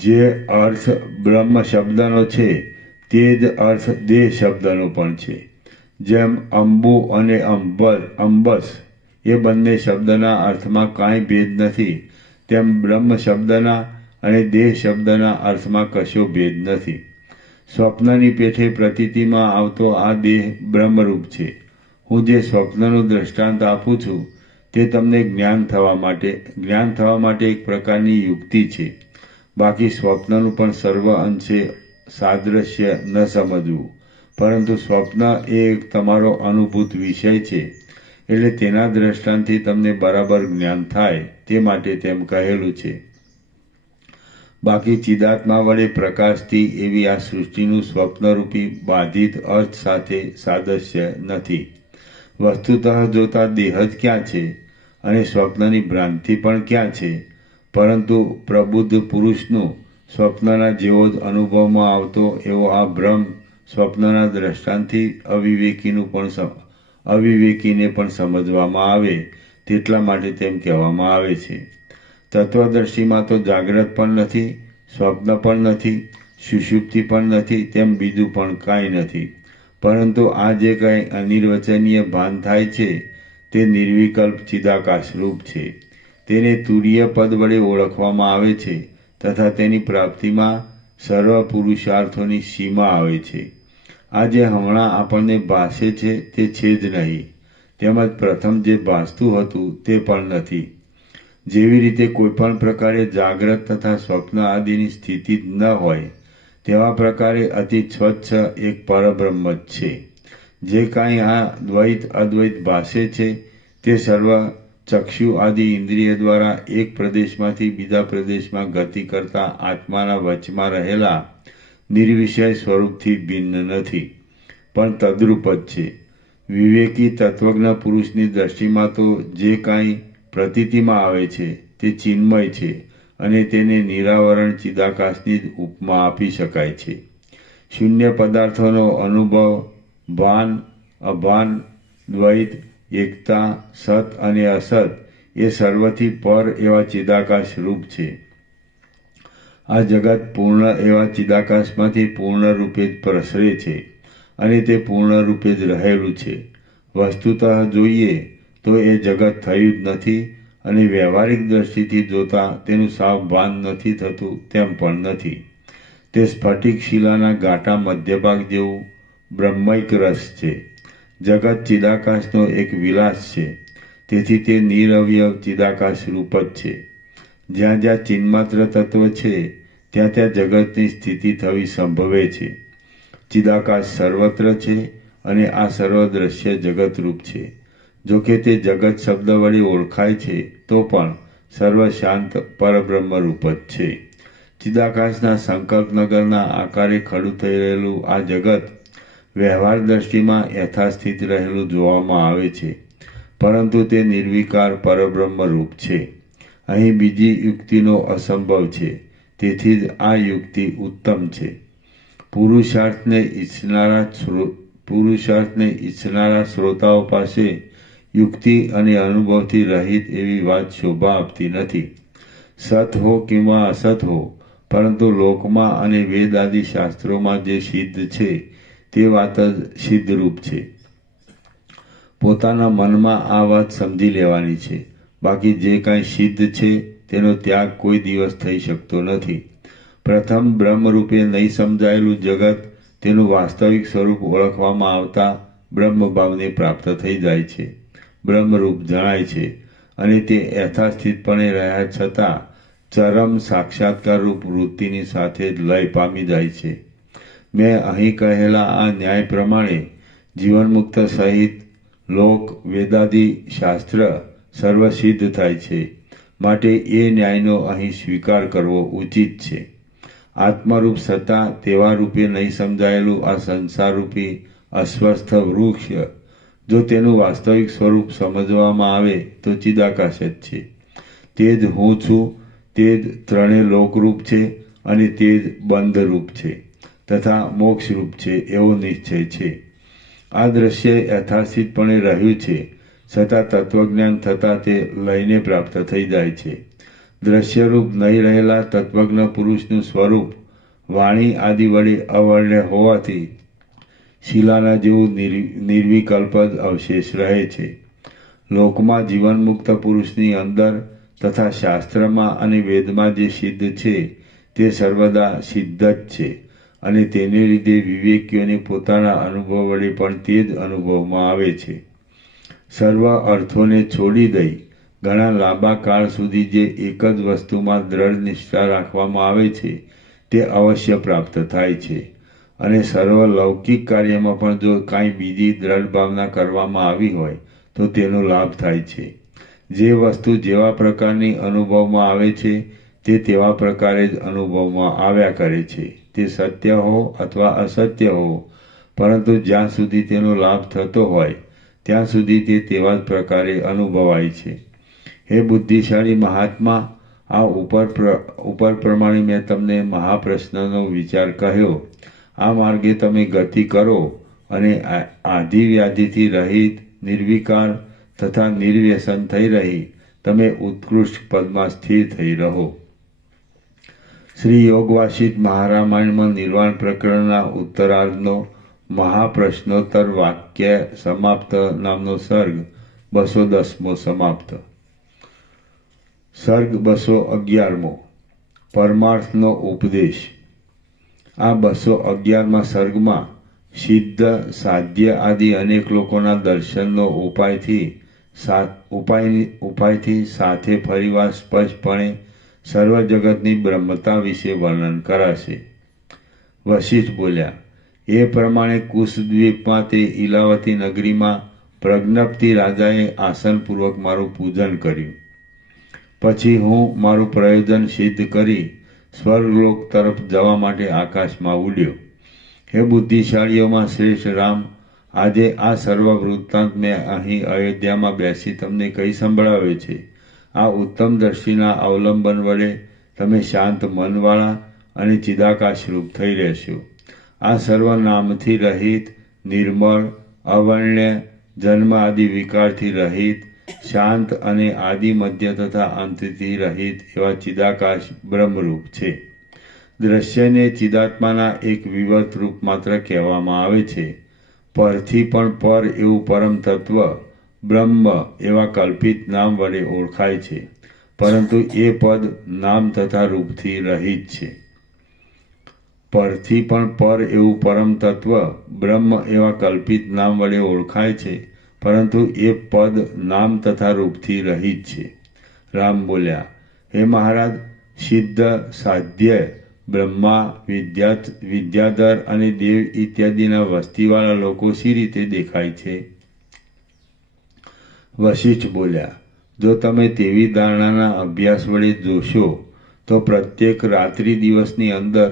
જે અર્થ બ્રહ્મ શબ્દનો છે તે જ અર્થ દેહ શબ્દનો પણ છે. જેમ અંબુ અને અંબસ એ બંને શબ્દના અર્થમાં કાંઈ ભેદ નથી તેમ બ્રહ્મ શબ્દના અને દેહ શબ્દના અર્થમાં કશો ભેદ નથી. સ્વપ્નની પેઠે પ્રતીતિમાં આવતો આ દેહ બ્રહ્મરૂપ છે. હું જે સ્વપ્નનું દ્રષ્ટાંત આપું છું તે તમને જ્ઞાન થવા માટે એક પ્રકારની યુક્તિ છે. બાકી સ્વપ્નનું પણ સર્વ અંશે સાદ્રશ્ય ન સમજવું, પરંતુ સ્વપ્ન એ એક તમારો અનુભૂત વિષય છે એટલે તેના દ્રષ્ટાંતથી તમને બરાબર જ્ઞાન થાય તે માટે તેમ કહેલું છે. બાકી ચિદાત્મા વડે પ્રકાશથી એવી આ સૃષ્ટિનું સ્વપ્નરૂપી બાધિત અર્થ સાથે સાદૃશ્ય નથી. વસ્તુતઃ જોતા દેહ જ ક્યાં છે અને સ્વપ્નની ભ્રાંતિ પણ ક્યાં છે? પરંતુ પ્રબુદ્ધ પુરુષનું સ્વપ્નના જેવો જ અનુભવમાં આવતો એવો આ ભ્રમ સ્વપ્નના દ્રષ્ટાંતથી અવિવેકીને પણ સમજવામાં આવે તેટલા માટે તેમ કહેવામાં આવે છે. તત્વદર્શીમાં તો જાગ્રત પણ નથી, સ્વપ્ન પણ નથી, સુષુપ્તિ પણ નથી, તેમ બીજું પણ કાંઈ નથી. પરંતુ આ જે કાંઈ અનિર્વચનીય ભાન થાય છે તે નિર્વિકલ્પ ચિદાકાશ રૂપ છે. તેને તુરીય પદ વડે ઓળખવામાં આવે છે તથા તેની પ્રાપ્તિમાં સર્વ પુરુષાર્થોની સીમા આવે છે. આ જે હમણાં આપણને ભાસે છે તે છે જ નહીં, તેમજ પ્રથમ જે ભાસતું હતું તે પણ નથી. જેવી રીતે કોઈપણ પ્રકારે જાગ્રત તથા સ્વપ્ન આદિની સ્થિતિ જ ન હોય તેવા પ્રકારે અતિ સ્વચ્છ એક પરબ્રહ્મ જ છે. જે કાંઈ આ દ્વૈત અદ્વૈત ભાસે છે તે સર્વ ચક્ષુ આદિ ઇન્દ્રિય દ્વારા એક પ્રદેશમાંથી બીજા પ્રદેશમાં ગતિ કરતા આત્માના વચમાં રહેલા નિર્વિષય સ્વરૂપથી ભિન્ન નથી, પણ તદ્રૂપ જ છે. વિવેકી તત્વજ્ઞ પુરુષની દ્રષ્ટિમાં તો જે કાંઈ પ્રતીતિમાં આવે છે તે ચિન્મય છે અને તેને નિરાવરણ ચિદાકાશની જ ઉપમા આપી શકાય છે. શૂન્ય પદાર્થોનો અનુભવ, ભાન, અભાન, દ્વૈત, એકતા, સત અને અસત એ સર્વથી પર એવા ચિદાકાશ રૂપ છે. આ જગત પૂર્ણ એવા ચિદાકાશમાંથી પૂર્ણ રૂપે જ પ્રસરે છે અને તે પૂર્ણ રૂપે જ રહેલું છે. વસ્તુતઃ જોઈએ તો એ જગત થયું જ નથી અને વ્યવહારિક દ્રષ્ટિથી જોતા તેનું સાવ ભાન નથી થતું તેમ પણ નથી. તે સ્ફટિક શિલાના ગાંઠા મધ્યભાગ જેવું બ્રહ્મૈક રસ છે. જગત ચિદાકાશનો એક વિલાસ છે, તેથી તે નિરવયવ ચિદાકાશ રૂપ જ છે. જ્યાં જ્યાં ચિન્માત્ર તત્વ છે ત્યાં ત્યાં જગતની સ્થિતિ થવી સંભવે છે. ચિદાકાશ સર્વત્ર છે અને આ સર્વદ્રશ્ય જગતરૂપ છે. જો કે તે જગત શબ્દ વડે ઓળખાય છે તો પણ સર્વશાંત પરબ્રહ્મ રૂપ જ છે. ચિદાકાશના સંકલ્પનગરના આકારે ખડું થઈ રહેલું આ જગત વ્યવહાર દ્રષ્ટિમાં યથાસ્થિત રહેલું જોવામાં આવે છે, પરંતુ તે નિર્વિકાર પરબ્રહ્મ રૂપ છે. અહીં બીજી યુક્તિનો અસંભવ છે, તેથી જ આ યુક્તિ ઉત્તમ છે. પુરુષાર્થને ઈચ્છનારા શ્રોતાઓ પાસે યુક્તિ અને અનુભવથી રહિત એવી વાત શોભા આપતી નથી. સત હો કિંવા અસત હો, પરંતુ લોકમાં અને વેદ આદિ શાસ્ત્રોમાં જે સિદ્ધ છે તે વાત જ સિદ્ધરૂપ છે. પોતાના મનમાં આ વાત સમજી લેવાની છે. બાકી જે કાંઈ સિદ્ધ છે તેનો ત્યાગ કોઈ દિવસ થઈ શકતો નથી. પ્રથમ બ્રહ્મરૂપે નહીં સમજાયેલું જગત તેનું વાસ્તવિક સ્વરૂપ ઓળખવામાં આવતા બ્રહ્મભાવને પ્રાપ્ત થઈ જાય છે, બ્રહ્મરૂપ જણાય છે અને તે યથાસ્થિતપણે રહ્યા છતાં ચરમ સાક્ષાત્કાર રૂપ વૃત્તિની સાથે જ લય પામી જાય છે. મેં અહીં કહેલા આ ન્યાય પ્રમાણે જીવનમુક્ત સહિત લોક વેદાદિ શાસ્ત્ર સર્વસિદ્ધ થાય છે. માટે એ ન્યાયનો અહીં સ્વીકાર કરવો ઉચિત છે. આત્મરૂપ સત્તા તેવા રૂપે નહીં સમજાયેલું આ સંસારરૂપી અસ્વસ્થ વૃક્ષ, જો તેનું વાસ્તવિક સ્વરૂપ સમજવામાં આવે તો ચિદાકાશ જ છે. તે જ હું છું, તે જ ત્રણેય લોકરૂપ છે અને તે જ બંધરૂપ છે તથા મોક્ષરૂપ છે એવો નિશ્ચય છે. આ દ્રશ્ય યથાસ્થિતપણે રહ્યું છે, છતાં તત્વજ્ઞાન થતાં તે લયને પ્રાપ્ત થઈ જાય છે. દ્રશ્યરૂપ નહીં રહેલા તત્વજ્ઞ પુરુષનું સ્વરૂપ વાણી આદિ વડે અવર્ણ્ય હોવાથી શિલાના જેવું નિર્વિકલ્પ જ અવશેષ રહે છે. લોકમાં જીવનમુક્ત પુરુષની અંદર તથા શાસ્ત્રમાં અને વેદમાં જે સિદ્ધ છે તે સર્વદા સિદ્ધ જ છે અને તેને લીધે વિવેકીઓને પોતાના અનુભવ વડે પણ તે જ અનુભવમાં આવે છે. સર્વ અર્થોને છોડી દઈ ઘણા લાંબા કાળ સુધી જે એક જ વસ્તુમાં દ્રઢ નિષ્ઠા રાખવામાં આવે છે તે અવશ્ય પ્રાપ્ત થાય છે. અને સર્વ લૌકિક કાર્યમાં પણ જો કાંઈ બીજી દ્રઢ ભાવના કરવામાં આવી હોય તો તેનો લાભ થાય છે. જે વસ્તુ જેવા પ્રકારની અનુભવમાં આવે છે તે તેવા પ્રકારે જ અનુભવમાં આવ્યા કરે છે. તે સત્ય હો અથવા અસત્ય હો, પરંતુ જ્યાં સુધી તેનો લાભ થતો હોય ત્યાં સુધી તે તેવા જ પ્રકારે અનુભવાય છે. હે બુદ્ધિશાળી મહાત્મા, આ ઉપર પ્રમાણે મેં તમને મહાપ્રશ્નનો વિચાર કહ્યો. આ માર્ગે તમે ગતિ કરો અને આધિ વ્યાધિથી રહિત, નિર્વિકાર તથા નિર્વ્યસન થઈ રહી તમે ઉત્કૃષ્ટ પદમાં સ્થિર થઈ રહો. શ્રી યોગવાસિત મહારામાયણમાં નિર્વાણ પ્રકરણના ઉત્તરાર્ધનો મહાપ્રશ્નોત્તર વાક્ય સમાપ્ત નામનો સર્ગ 210મો સમાપ્ત. સર્ગ 211મો પરમાર્થનો ઉપદેશ. આ 211મા સર્ગમાં સિદ્ધ, સાધ્ય આદિ અનેક લોકોના દર્શનનો ઉપાયથી સાથે ફરીવાર સ્પષ્ટપણે સર્વ જગતની બ્રહ્મતા વિશે વર્ણન કરાશે. વશિષ્ઠ બોલ્યા, એ પ્રમાણે કુશદ્વીપમાં તે ઈલાવતી નગરીમાં પ્રજ્ઞપ્તિ રાજાએ આસનપૂર્વક મારું પૂજન કર્યું. પછી હું મારું પ્રયોજન સિદ્ધ કરી સ્વર્ગલોક તરફ જવા માટે આકાશમાં ઉડ્યો. હે બુદ્ધિશાળીઓમાં શ્રેષ્ઠ રામ, આજે આ સર્વ વૃત્તાંત મેં અહીં અયોધ્યામાં બેસી તમને કહી સંભળાવ્યો છે. આ ઉત્તમ દ્રષ્ટિના અવલંબન વડે તમે શાંત મનવાળા અને ચિદાકાશરૂપ થઈ રહેશો. આ સર્વ નામથી રહિત, નિર્મળ, અવર્ણ્ય, જન્મ આદિ વિકારથી રહિત, શાંત અને આદિ મધ્ય તથા અંતથી રહિત એવા ચિદાકાશ બ્રહ્મરૂપ છે. દ્રશ્યને ચિદાત્માના એક વિવત રૂપ માત્ર કહેવામાં આવે છે. પરથી પણ પર એવું પરમ તત્વ બ્રહ્મ એવા કલ્પિત નામ વડે ઓળખાય છે, પરંતુ એ પદ નામ તથા રૂપથી રહિત છે. પરથી પણ પર એવું પરમ તત્વ બ્રહ્મ એવા કલ્પિત નામ વડે ઓળખાય છે, પરંતુ એ પદ નામ તથા રૂપથી રહિત છે. રામ બોલ્યા, હે મહારાજ, સિદ્ધ, સાધ્ય, બ્રહ્મા, વિદ્યાધર અને દેવ ઇત્યાદિના વસ્તીવાળા લોકો શી રીતે દેખાય છે? વશિષ્ઠ બોલ્યા, જો તમે તેવી ધારણાના અભ્યાસ વડે જોશો તો પ્રત્યેક રાત્રિ દિવસની અંદર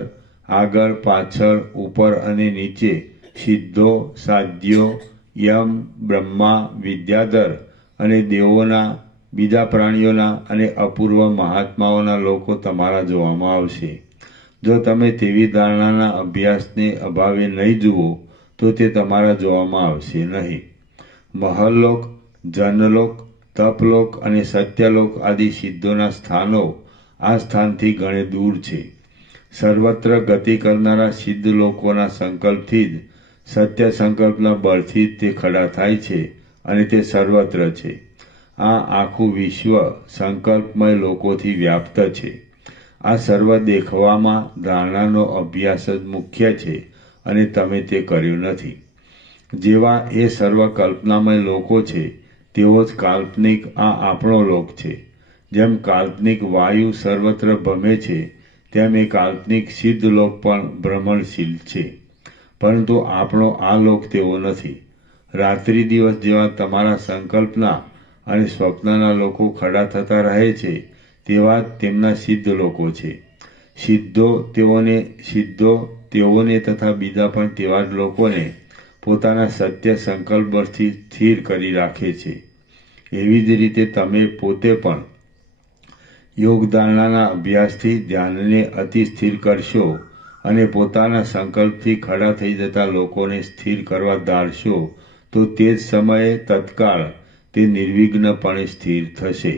આગળ, પાછળ, ઉપર અને નીચે સિદ્ધો, સાધ્યો, યમ, બ્રહ્મા, વિદ્યાધર અને દેવોના, બીજા પ્રાણીઓના અને અપૂર્વ મહાત્માઓના લોકો તમારા જોવામાં આવશે. જો તમે તેવી ધારણાના અભ્યાસને અભાવે નહીં જુઓ તો તે તમારા જોવામાં આવશે નહીં. મહલ્લોક, જનલોક, તપલોક અને સત્યલોક આદિ સિદ્ધોના સ્થાનો આ સ્થાનથી ઘણે દૂર છે. સર્વત્ર ગતિ કરનારા સિદ્ધ લોકોના સંકલ્પથી જ, સત્ય સંકલ્પના બળથી જ તે ખડા થાય છે અને તે સર્વત્ર છે. આ આખું વિશ્વ સંકલ્પમય લોકોથી વ્યાપ્ત છે. આ સર્વ દેખવામાં ધારણાનો અભ્યાસ જ મુખ્ય છે અને તમે તે કર્યું નથી. જેવા એ સર્વ કલ્પનામય લોકો છે તેવો જ કાલ્પનિક આ આપણો લોક છે. જેમ કાલ્પનિક વાયુ સર્વત્ર ભમે છે તેમ એ કાલ્પનિક સિદ્ધ લોક પણ ભ્રમણશીલ છે, પરંતુ આપણો આ લોક તેવો નથી. રાત્રિ દિવસ જેવા તમારા સંકલ્પના અને સ્વપ્નના લોકો ખડા થતા રહે છે તેવા જ તેમના સિદ્ધ લોકો છે. સિદ્ધો તેઓને તથા બીજા પણ તેવા જ લોકોને પોતાના સત્ય સંકલ્પ બળથી સ્થિર કરી રાખે છે. એવી જ રીતે તમે પોતે પણ યોગ ધારણાના અભ્યાસથી ધ્યાનને અતિ સ્થિર કરશો અને પોતાના સંકલ્પથી ખડા થઈ જતા લોકોને સ્થિર કરવા ધારશો તો તે જ સમયે તત્કાળ તે નિર્વિઘ્નપણે સ્થિર થશે.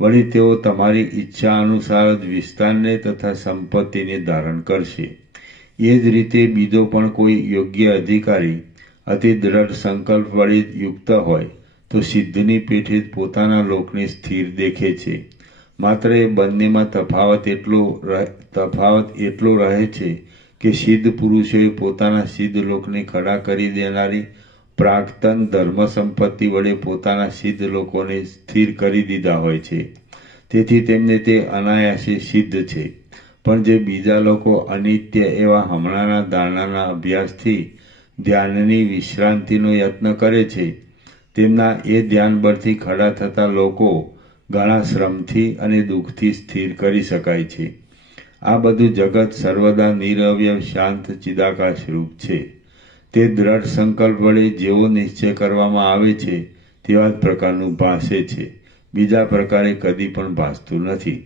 વળી તેઓ તમારી ઈચ્છા અનુસાર જ વિસ્તારને તથા સંપત્તિને ધારણ કરશે. એ જ રીતે બીજો પણ કોઈ યોગ્ય અધિકારી અતિ દ્રઢ સંકલ્પ વડે યુક્ત હોય તો સિદ્ધની પેઠે જ પોતાના લોકને સ્થિર દેખે છે. માત્ર એ બંનેમાં તફાવત એટલો રહે છે કે સિદ્ધ પુરુષોએ પોતાના સિદ્ધ લોકને ખડા કરી દેનારી પ્રાક્તન ધર્મ સંપત્તિ વડે પોતાના સિદ્ધ લોકોને સ્થિર કરી દીધા હોય છે, તેથી તેમને તે અનાયાસે સિદ્ધ છે. પણ જે બીજા લોકો અનિત્ય એવા હમણાંના ધારણાના અભ્યાસથી ધ્યાનની વિશ્રાંતિનો યત્ન કરે છે, તેમના એ ધ્યાન બળથી ખડા થતા લોકો ઘણા શ્રમથી અને દુઃખથી સ્થિર કરી શકાય છે. આ બધું જગત સર્વદા નિરવયવ શાંત ચિદાકાશ રૂપ છે. તે દ્રઢ સંકલ્પ વડે જેવો નિશ્ચય કરવામાં આવે છે તેવા જ પ્રકારનું ભાસે છે, બીજા પ્રકારે કદી પણ ભાસતું નથી.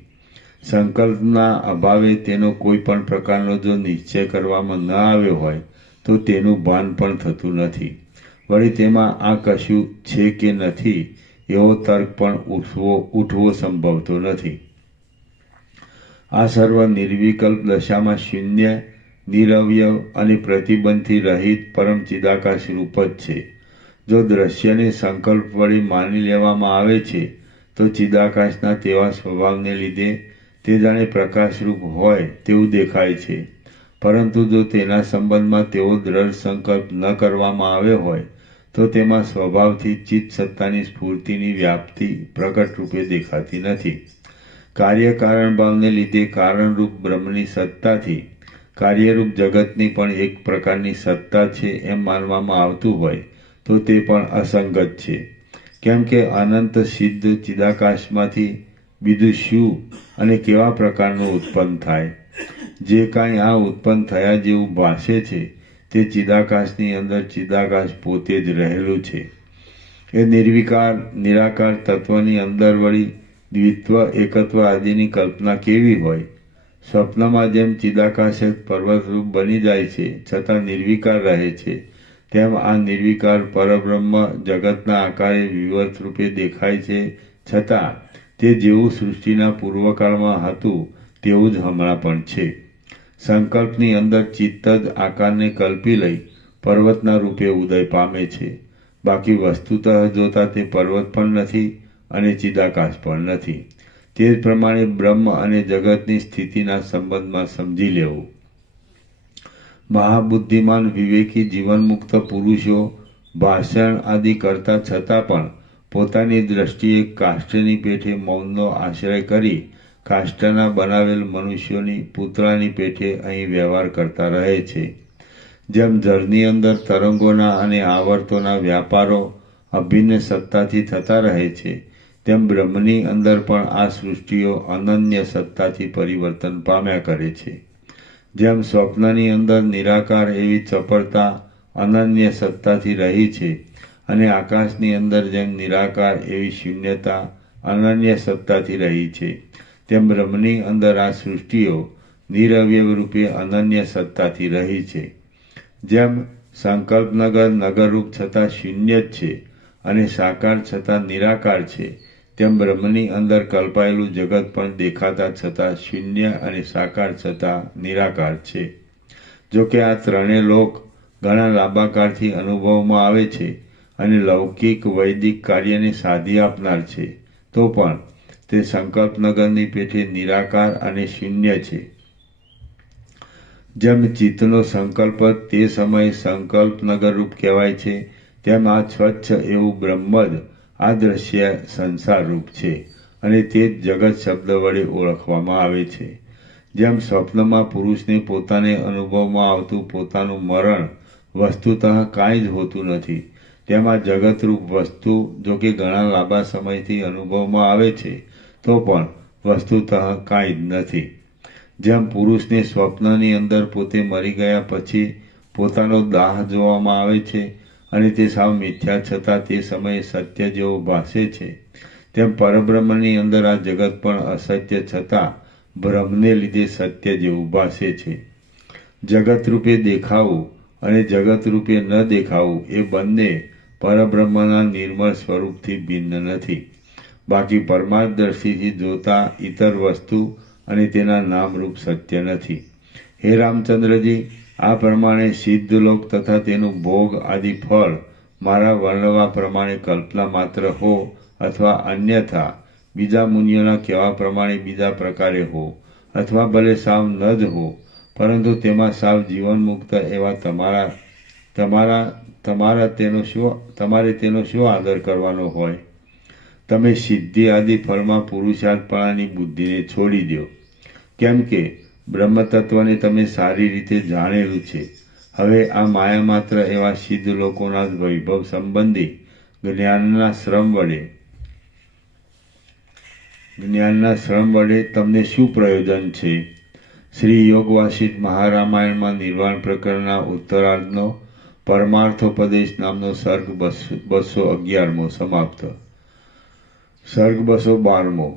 સંકલ્પના અભાવે તેનો કોઈ પણ પ્રકારનો જો નિશ્ચય કરવામાં ન આવ્યો હોય તો તેનું ભાન પણ થતું નથી. વળી તેમાં આ કશું છે કે નથી એવો તર્ક પણ ઉઠવો સંભવતો નથી. આ સર્વ નિર્વિકલ્પ દશામાં શૂન્ય, નિરવયવ અને પ્રતિબંધથી રહિત પરમ ચિદાકાશ રૂપ જ છે. જો દ્રશ્યને સંકલ્પ વડે માની લેવામાં આવે છે તો ચિદાકાશના તેવા સ્વભાવને લીધે તે જાણે પ્રકાશરૂપ હોય તેવું દેખાય છે, પરંતુ જો તેના સંબંધમાં તેવો દ્રઢ સંકલ્પ ન કરવામાં આવ્યો હોય તો તેમાં સ્વભાવથી ચિત્ત સત્તાની સ્ફૂર્તિની વ્યાપ્તિ પ્રકટ રૂપે દેખાતી નથી. કાર્યકારણ ભાવને લીધે કારણરૂપ બ્રહ્મની સત્તાથી કાર્યરૂપ જગતની પણ એક પ્રકારની સત્તા છે એમ માનવામાં આવતું હોય તો તે પણ અસંગત છે. કેમ કે અનંત સિદ્ધ ચિદાકાશમાંથી બીજું શું અને કેવા પ્રકારનું ઉત્પન્ન થાય? જે કાંઈ આ ઉત્પન્ન થયા જેવું ભાસે છે તે ચિદાકાશની અંદર ચિદાકાશ પોતે જ રહેલું છે. એ નિર્વિકાર નિરાકાર તત્વની અંદર વળી દ્વિત્વ, એકત્વ આદિની કલ્પના કેવી હોય? સ્વપ્નમાં જેમ ચિદાકાશ પર્વતરૂપ બની જાય છે છતાં નિર્વિકાર રહે છે, તેમ આ નિર્વિકાર પરબ્રહ્મ જગતના આકારે વિવર્ત રૂપે દેખાય છે, છતાં તે જેવું સૃષ્ટિના પૂર્વકાળમાં હતું તેવું જ હમણાં પણ છે. સંકલ્પની અંદર ચિત્ત જ આકારને કલ્પી લઈ પર્વતના રૂપે ઉદય પામે છે. બાકી વસ્તુતઃ જોતા તે પર્વત પણ નથી અને ચિદાકાશ પણ નથી. તે જ પ્રમાણે બ્રહ્મ અને જગતની સ્થિતિના સંબંધમાં સમજી લેવું. મહાબુદ્ધિમાન વિવેકી જીવનમુક્ત પુરુષો ભાષણ આદિ કરતા છતાં પણ પોતાની દ્રષ્ટિએ કાષ્ઠની પેઠે મૌનનો આશ્રય કરી કાષ્ઠના બનાવેલ મનુષ્યોની પૂતળાની પેઠે અહીં વ્યવહાર કરતા રહે છે. જેમ જળની અંદર તરંગોના અને આવર્તોના વ્યાપારો અભિન્ન સત્તાથી થતા રહે છે, તેમ બ્રહ્મની અંદર પણ આ સૃષ્ટિઓ અનન્ય સત્તાથી પરિવર્તન પામ્યા કરે છે. જેમ સ્વપ્નની અંદર નિરાકાર એવી ચપળતા અનન્ય સત્તાથી રહી છે અને આકાશની અંદર જેમ નિરાકાર એવી શૂન્યતા અનન્ય સત્તાથી રહી છે, તેમ બ્રહ્મની અંદર આ સૃષ્ટિઓ નિરવયવ રૂપે અનન્ય સત્તાથી રહી છે. જેમ સંકલ્પનગર નગરરૂપ છતાં શૂન્ય જ છે અને સાકાર છતાં નિરાકાર છે, તેમ બ્રહ્મની અંદર કલ્પાયેલું જગત પણ દેખાતા છતાં શૂન્ય અને સાકાર છતાં નિરાકાર છે. જો કે આ ત્રણેય લોક ઘણા લાંબા કાળથી અનુભવમાં આવે છે અને લૌકિક વૈદિક કાર્યને સાધી આપનાર છે, તો પણ તે સંકલ્પનગરની પેઠે નિરાકાર અને શૂન્ય છે. જેમ ચિત્તનો સંકલ્પ તે સમયે સંકલ્પનગર રૂપ કહેવાય છે, તેમ આ સ્વચ્છ એવું બ્રહ્મ જ આ દ્રશ્ય સંસાર રૂપ છે અને તે જ જગત શબ્દ વડે ઓળખવામાં આવે છે. જેમ સ્વપ્નમાં પુરુષને પોતાને અનુભવમાં આવતું પોતાનું મરણ વસ્તુતઃ કાંઈ જ હોતું નથી, તેમાં જગતરૂપ વસ્તુ જો કે ઘણા લાંબા સમયથી અનુભવમાં આવે છે, તો પણ વસ્તુતઃ કાંઈ જ નથી. જેમ પુરુષને સ્વપ્નની અંદર પોતે મરી ગયા પછી પોતાનો દાહ જોવામાં આવે છે અને તે સાવ મિથ્યા છતાં તે સમયે સત્ય જેવો ભાસે છે, તેમ પરબ્રહ્મની અંદર આ જગત પણ અસત્ય છતાં બ્રહ્મને લીધે સત્ય જેવું ભાસે છે. જગતરૂપે દેખાવું અને જગતરૂપે ન દેખાવું એ બંને પરબ્રહ્મના નિર્મળ સ્વરૂપથી ભિન્ન નથી. બાકી પરમાર્થદર્શીથી જોતા ઇતર વસ્તુ અને તેના નામરૂપ સત્ય નથી. હે રામચંદ્રજી, આ પ્રમાણે સિદ્ધલોક તથા તેનું ભોગ આદિ ફળ મારા વર્ણવા પ્રમાણે કલ્પના માત્ર હો અથવા અન્યથા બીજા મુનિઓના કહેવા પ્રમાણે બીજા પ્રકારે હો અથવા ભલે સાવ ન જ હો, પરંતુ તેમાં સાવ જીવનમુક્ત એવા તમારે તેનો શું આદર કરવાનો હોય? તમે સિદ્ધિ આદિ ફળમાં પુરુષાર્થપણાની બુદ્ધિને છોડી દો, કેમ કે બ્રહ્મતત્વને તમે સારી રીતે જાણેલું છે. હવે આ માયા માત્ર એવા સિદ્ધ લોકોના વૈભવ સંબંધી જ્ઞાનના શ્રમ વડે તમને શું પ્રયોજન છે? શ્રી યોગવાસિષ્ઠ મહારામાયણમાં નિર્વાણ પ્રકરણના ઉત્તરાર્ધનો પરમાર્થોપદેશ નામનો સર્ગ 211મો સમાપ્ત. સર્ગ 212મો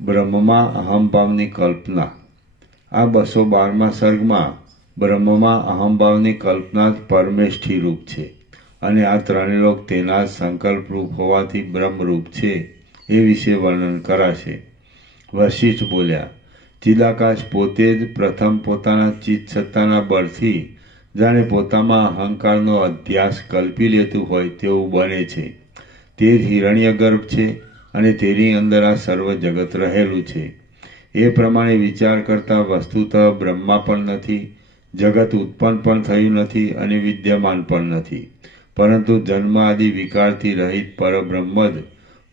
બ્રહ્મમાં અહંભાવની કલ્પના. આ 212મા સર્ગમાં બ્રહ્મમાં અહંભાવની કલ્પના જ પરમેષ્ઠી રૂપ છે અને આ ત્રણેય લોક તેના જ સંકલ્પરૂપ હોવાથી બ્રહ્મરૂપ છે એ વિશે વર્ણન કરાશે. વશિષ્ઠ બોલ્યા, ચિદાકાશ પોતે જ પ્રથમ પોતાના ચિત્ત સત્તાના બળથી જાણે પોતામાં અહંકારનો અધ્યાસ કલ્પી લેતું હોય તેવું બને છે. તે જ હિરણ્યગર્ભ છે અને તેની અંદર આ સર્વ જગત રહેલું છે. એ પ્રમાણે વિચાર કરતા વસ્તુતઃ બ્રહ્મા પણ નથી, જગત ઉત્પન્ન પણ થયું નથી અને વિદ્યમાન પણ નથી, પરંતુ જન્મ આદિ વિકારથી રહિત પરબ્રહ્મ જ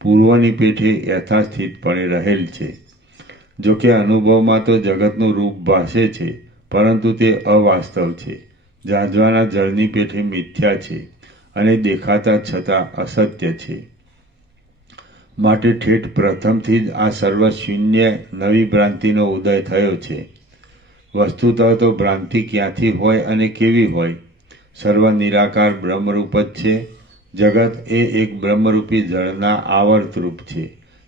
પૂર્વની પેઠે યથાસ્થિતપણે રહેલ છે. જોકે અનુભવમાં તો જગતનું રૂપ ભાસે છે, પરંતુ તે અવાસ્તવ છે, ઝાંઝવાના જળની પેઠે મિથ્યા છે અને દેખાતા છતાં અસત્ય છે. માટે ઠેઠ પ્રથમથી જ આ સર્વ શૂન્ય નવી ભ્રાંતિનો ઉદય થયો છે. વસ્તુતઃ તો ભ્રાંતિ ક્યાંથી હોય અને કેવી હોય? સર્વ નિરાકાર બ્રહ્મરૂપ જ છે. જગત એ એક બ્રહ્મરૂપી જળના આવર્તરૂપ છે.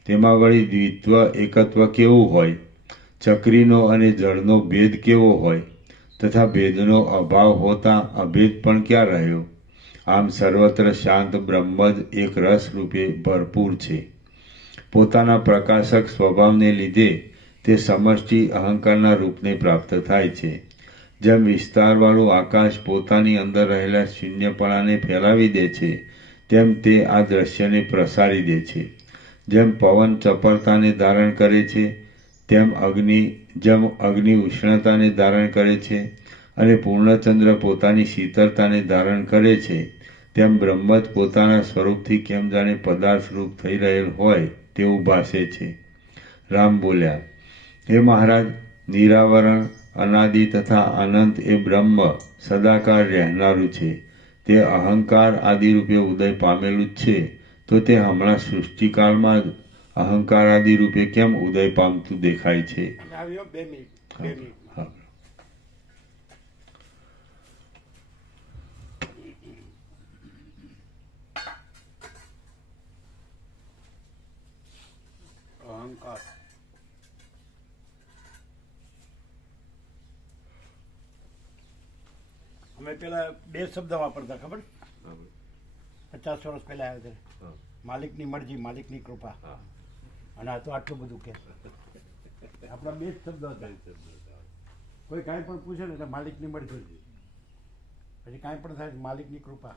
તેમાં વળી દ્વિત્વ એકત્વ કેવું હોય? ચક્રીનો અને જળનો ભેદ કેવો હોય? તથા ભેદનો અભાવ હોતા અભેદ પણ ક્યાં રહ્યો? આમ સર્વત્ર શાંત બ્રહ્મ જ એક રસ રૂપે ભરપૂર છે. પોતાના પ્રકાશક સ્વભાવને લીધે તે સમષ્ટિ અહંકારના રૂપને પ્રાપ્ત થાય છે. જેમ વિસ્તારવાળું આકાશ પોતાની અંદર રહેલા શૂન્યપણાને ફેલાવી દે છે, તેમ તે આ દ્રશ્યને પ્રસારી દે છે. જેમ પવન ચપળતાને ધારણ કરે છે, જેમ અગ્નિ ઉષ્ણતાને ધારણ કરે છે અને પૂર્ણચંદ્ર પોતાની શીતળતાને ધારણ કરે છે, તેમ બ્રહ્મ જ પોતાના સ્વરૂપથી કેમ જાણે પદાર્થ રૂપ થઈ રહેલ હોય તેવું ભાસે છે. રામ બોલ્યા, હે મહારાજ, નિરાવરણ, અનાદિ તથા અનંત એ બ્રહ્મ સદાકાળ રહેનારું છે. તે અહંકાર આદિરૂપે ઉદય પામેલું જ છે, તો તે હમણાં સૃષ્ટિકાળમાં જ અહંકાર આદિરૂપે કેમ ઉદય પામતું દેખાય છે? અને આવ્યો 2 મિનિટ 2 મિનિટમાં. હા. અહંકાર અમે પેલા 2 શબ્દ વાપરતા, ખબર? 50 વર્ષ પહેલા આવ્યા ત્યારે માલિકની મરજી, માલિકની કૃપા. અને આ તો આટલું બધું કે આપણા 2 જ શબ્દ હતા. કોઈ કાંઈ પણ પૂછે ને એટલે માલિકની મરજી, પછી કાંઈ પણ થાય માલિકની કૃપા.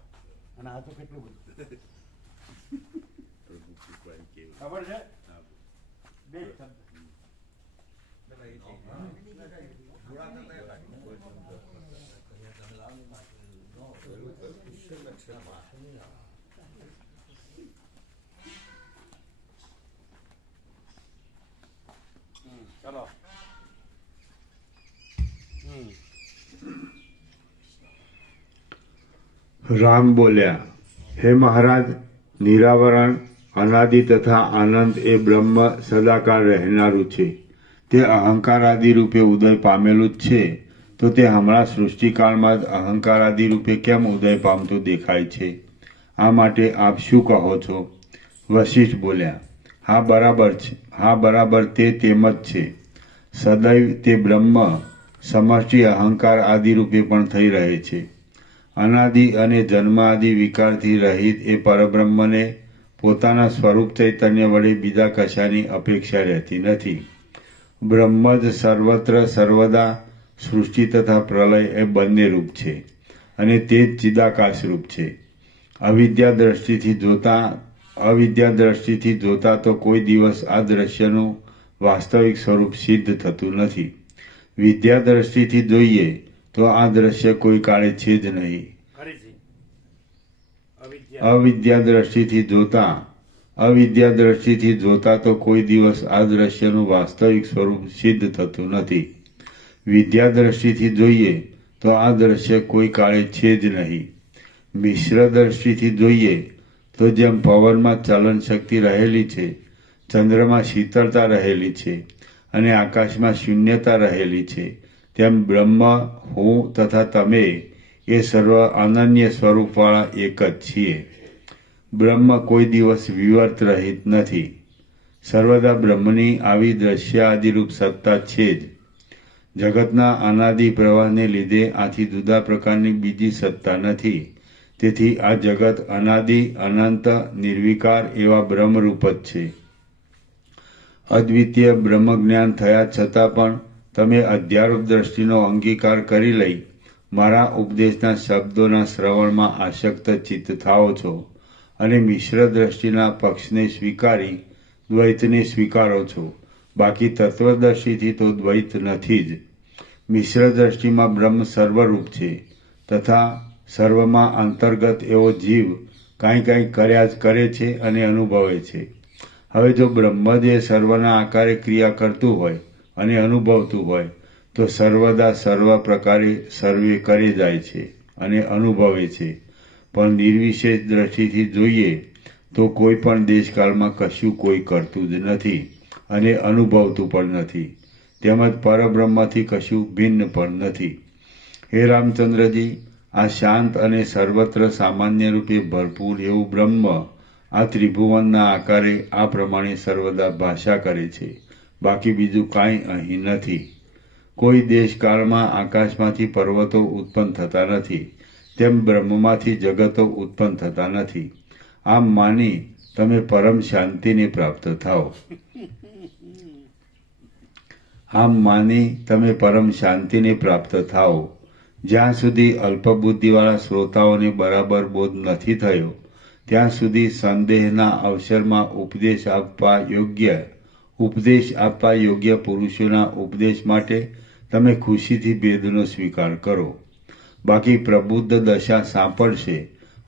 અને આ તો કેટલું બધું ખબર છે? 2 જ શબ્દ. ચલો. રામ બોલ્યા, હે મહારાજ, નિરાવરણ, અનાદિ તથા આનંદ એ બ્રહ્મ સદાકાળ રહેનારું છે. તે અહંકાર આદિ રૂપે ઉદય પામેલું જ છે, તો તે હમણાં સૃષ્ટિકાળમાં જ અહંકાર આદિ રૂપે કેમ ઉદય પામતું દેખાય છે? આ માટે આપ શું કહો છો? વશિષ્ઠ બોલ્યા, હા બરાબર છે, હા બરાબર, તે તેમ જ છે. સદૈવ તે બ્રહ્મ સમષ્ટિ અહંકાર આદિ રૂપે પણ થઈ રહે છે. અનાદિ અને જન્મ આદિ વિકારથી રહિત એ પરબ્રહ્મને પોતાના સ્વરૂપ ચૈતન્ય વડે બીજા કશાની અપેક્ષા રહેતી નથી. બ્રહ્મ જ સર્વત્ર સર્વદા સૃષ્ટિ તથા પ્રલય એ બંને રૂપ છે, અને તે જ ચિદાકાશ રૂપ છે. અવિદ્યા દ્રષ્ટિથી જોતા તો કોઈ દિવસ આ દ્રશ્યનું વાસ્તવિક સ્વરૂપ સિદ્ધ થતું નથી. વિદ્યા દ્રષ્ટિથી જોઈએ તો આ દ્રશ્ય કોઈ કાળે છે જ નહીં. અવિદ્યા દ્રષ્ટિથી જોતા તો કોઈ દિવસ આ દ્રશ્યનું વાસ્તવિક સ્વરૂપ સિદ્ધ થતું નથી. વિદ્યા દ્રષ્ટિથી જોઈએ તો આ દ્રશ્ય કોઈ કાળે છે જ નહીં. મિશ્ર દ્રષ્ટિથી જોઈએ તો જેમ પવનમાં ચલન શક્તિ રહેલી છે, ચંદ્રમાં શીતળતા રહેલી છે, અને આકાશમાં શૂન્યતા રહેલી છે, તેમ બ્રહ્મ, હું તથા તમે એ સર્વ અનન્ય સ્વરૂપવાળા એક જ છીએ. બ્રહ્મ કોઈ દિવસ વિવર્ત રહિત નથી. સર્વદા બ્રહ્મની આવી દ્રશ્ય આદિરૂપ સત્તા છે જ. જગતના અનાદિ પ્રવાહને લીધે આથી જુદા પ્રકારની બીજી સત્તા નથી. તેથી આ જગત અનાદિ, અનંત, નિર્વિકાર એવા બ્રહ્મરૂપ જ છે. અદ્વિતીય બ્રહ્મજ્ઞાન થયા છતાં પણ તમે અધ્યારોપ દ્રષ્ટિનો અંગીકાર કરી લઈ મારા ઉપદેશના શબ્દોના શ્રવણમાં આસક્ત ચિત્ત થાઓ છો, અને મિશ્ર દ્રષ્ટિના પક્ષને સ્વીકારી દ્વૈતને સ્વીકારો છો. બાકી તત્વદર્શીથી તો દ્વૈત નથી જ. મિશ્ર દ્રષ્ટિમાં બ્રહ્મ સર્વરૂપ છે, તથા સર્વમાં અંતર્ગત એવો જીવ કાંઈ કર્યા જ કરે છે અને અનુભવે છે. હવે જો બ્રહ્મ જ એ સર્વના આકારે ક્રિયા કરતું હોય અને અનુભવતું હોય, તો સર્વદા સર્વ પ્રકારે સર્વે કરે જાય છે અને અનુભવે છે. પણ નિર્વિશેષ દ્રષ્ટિથી જોઈએ તો કોઈ પણ દેશકાળમાં કશું કોઈ કરતું જ નથી અને અનુભવતું પણ નથી. તેમજ પરબ્રહ્મથી કશું ભિન્ન પણ નથી. હે રામચંદ્રજી, આ શાંત અને સર્વત્ર સામાન્ય રૂપે ભરપૂર એવું બ્રહ્મ આ ત્રિભુવનના આકારે આ પ્રમાણે સર્વદા ભાષા કરે છે. બાકી બીજું કાંઈ અહીં નથી. કોઈ દેશકાળમાં આકાશમાંથી પર્વતો ઉત્પન્ન થતા નથી, તેમ બ્રહ્મમાંથી જગતો ઉત્પન્ન થતા નથી. આમ માની તમે પરમ શાંતિને પ્રાપ્ત થાઓ. જ્યાં સુધી અલ્પબુદ્ધિવાળા શ્રોતાઓને બરાબર બોધ નથી થયો, ત્યાં સુધી સંદેહના અવસરમાં ઉપદેશ આપવા યોગ્ય પુરુષોના ઉપદેશ માટે તમે ખુશીથી ભેદનો સ્વીકાર કરો. બાકી પ્રબુદ્ધ દશા સાંપડશે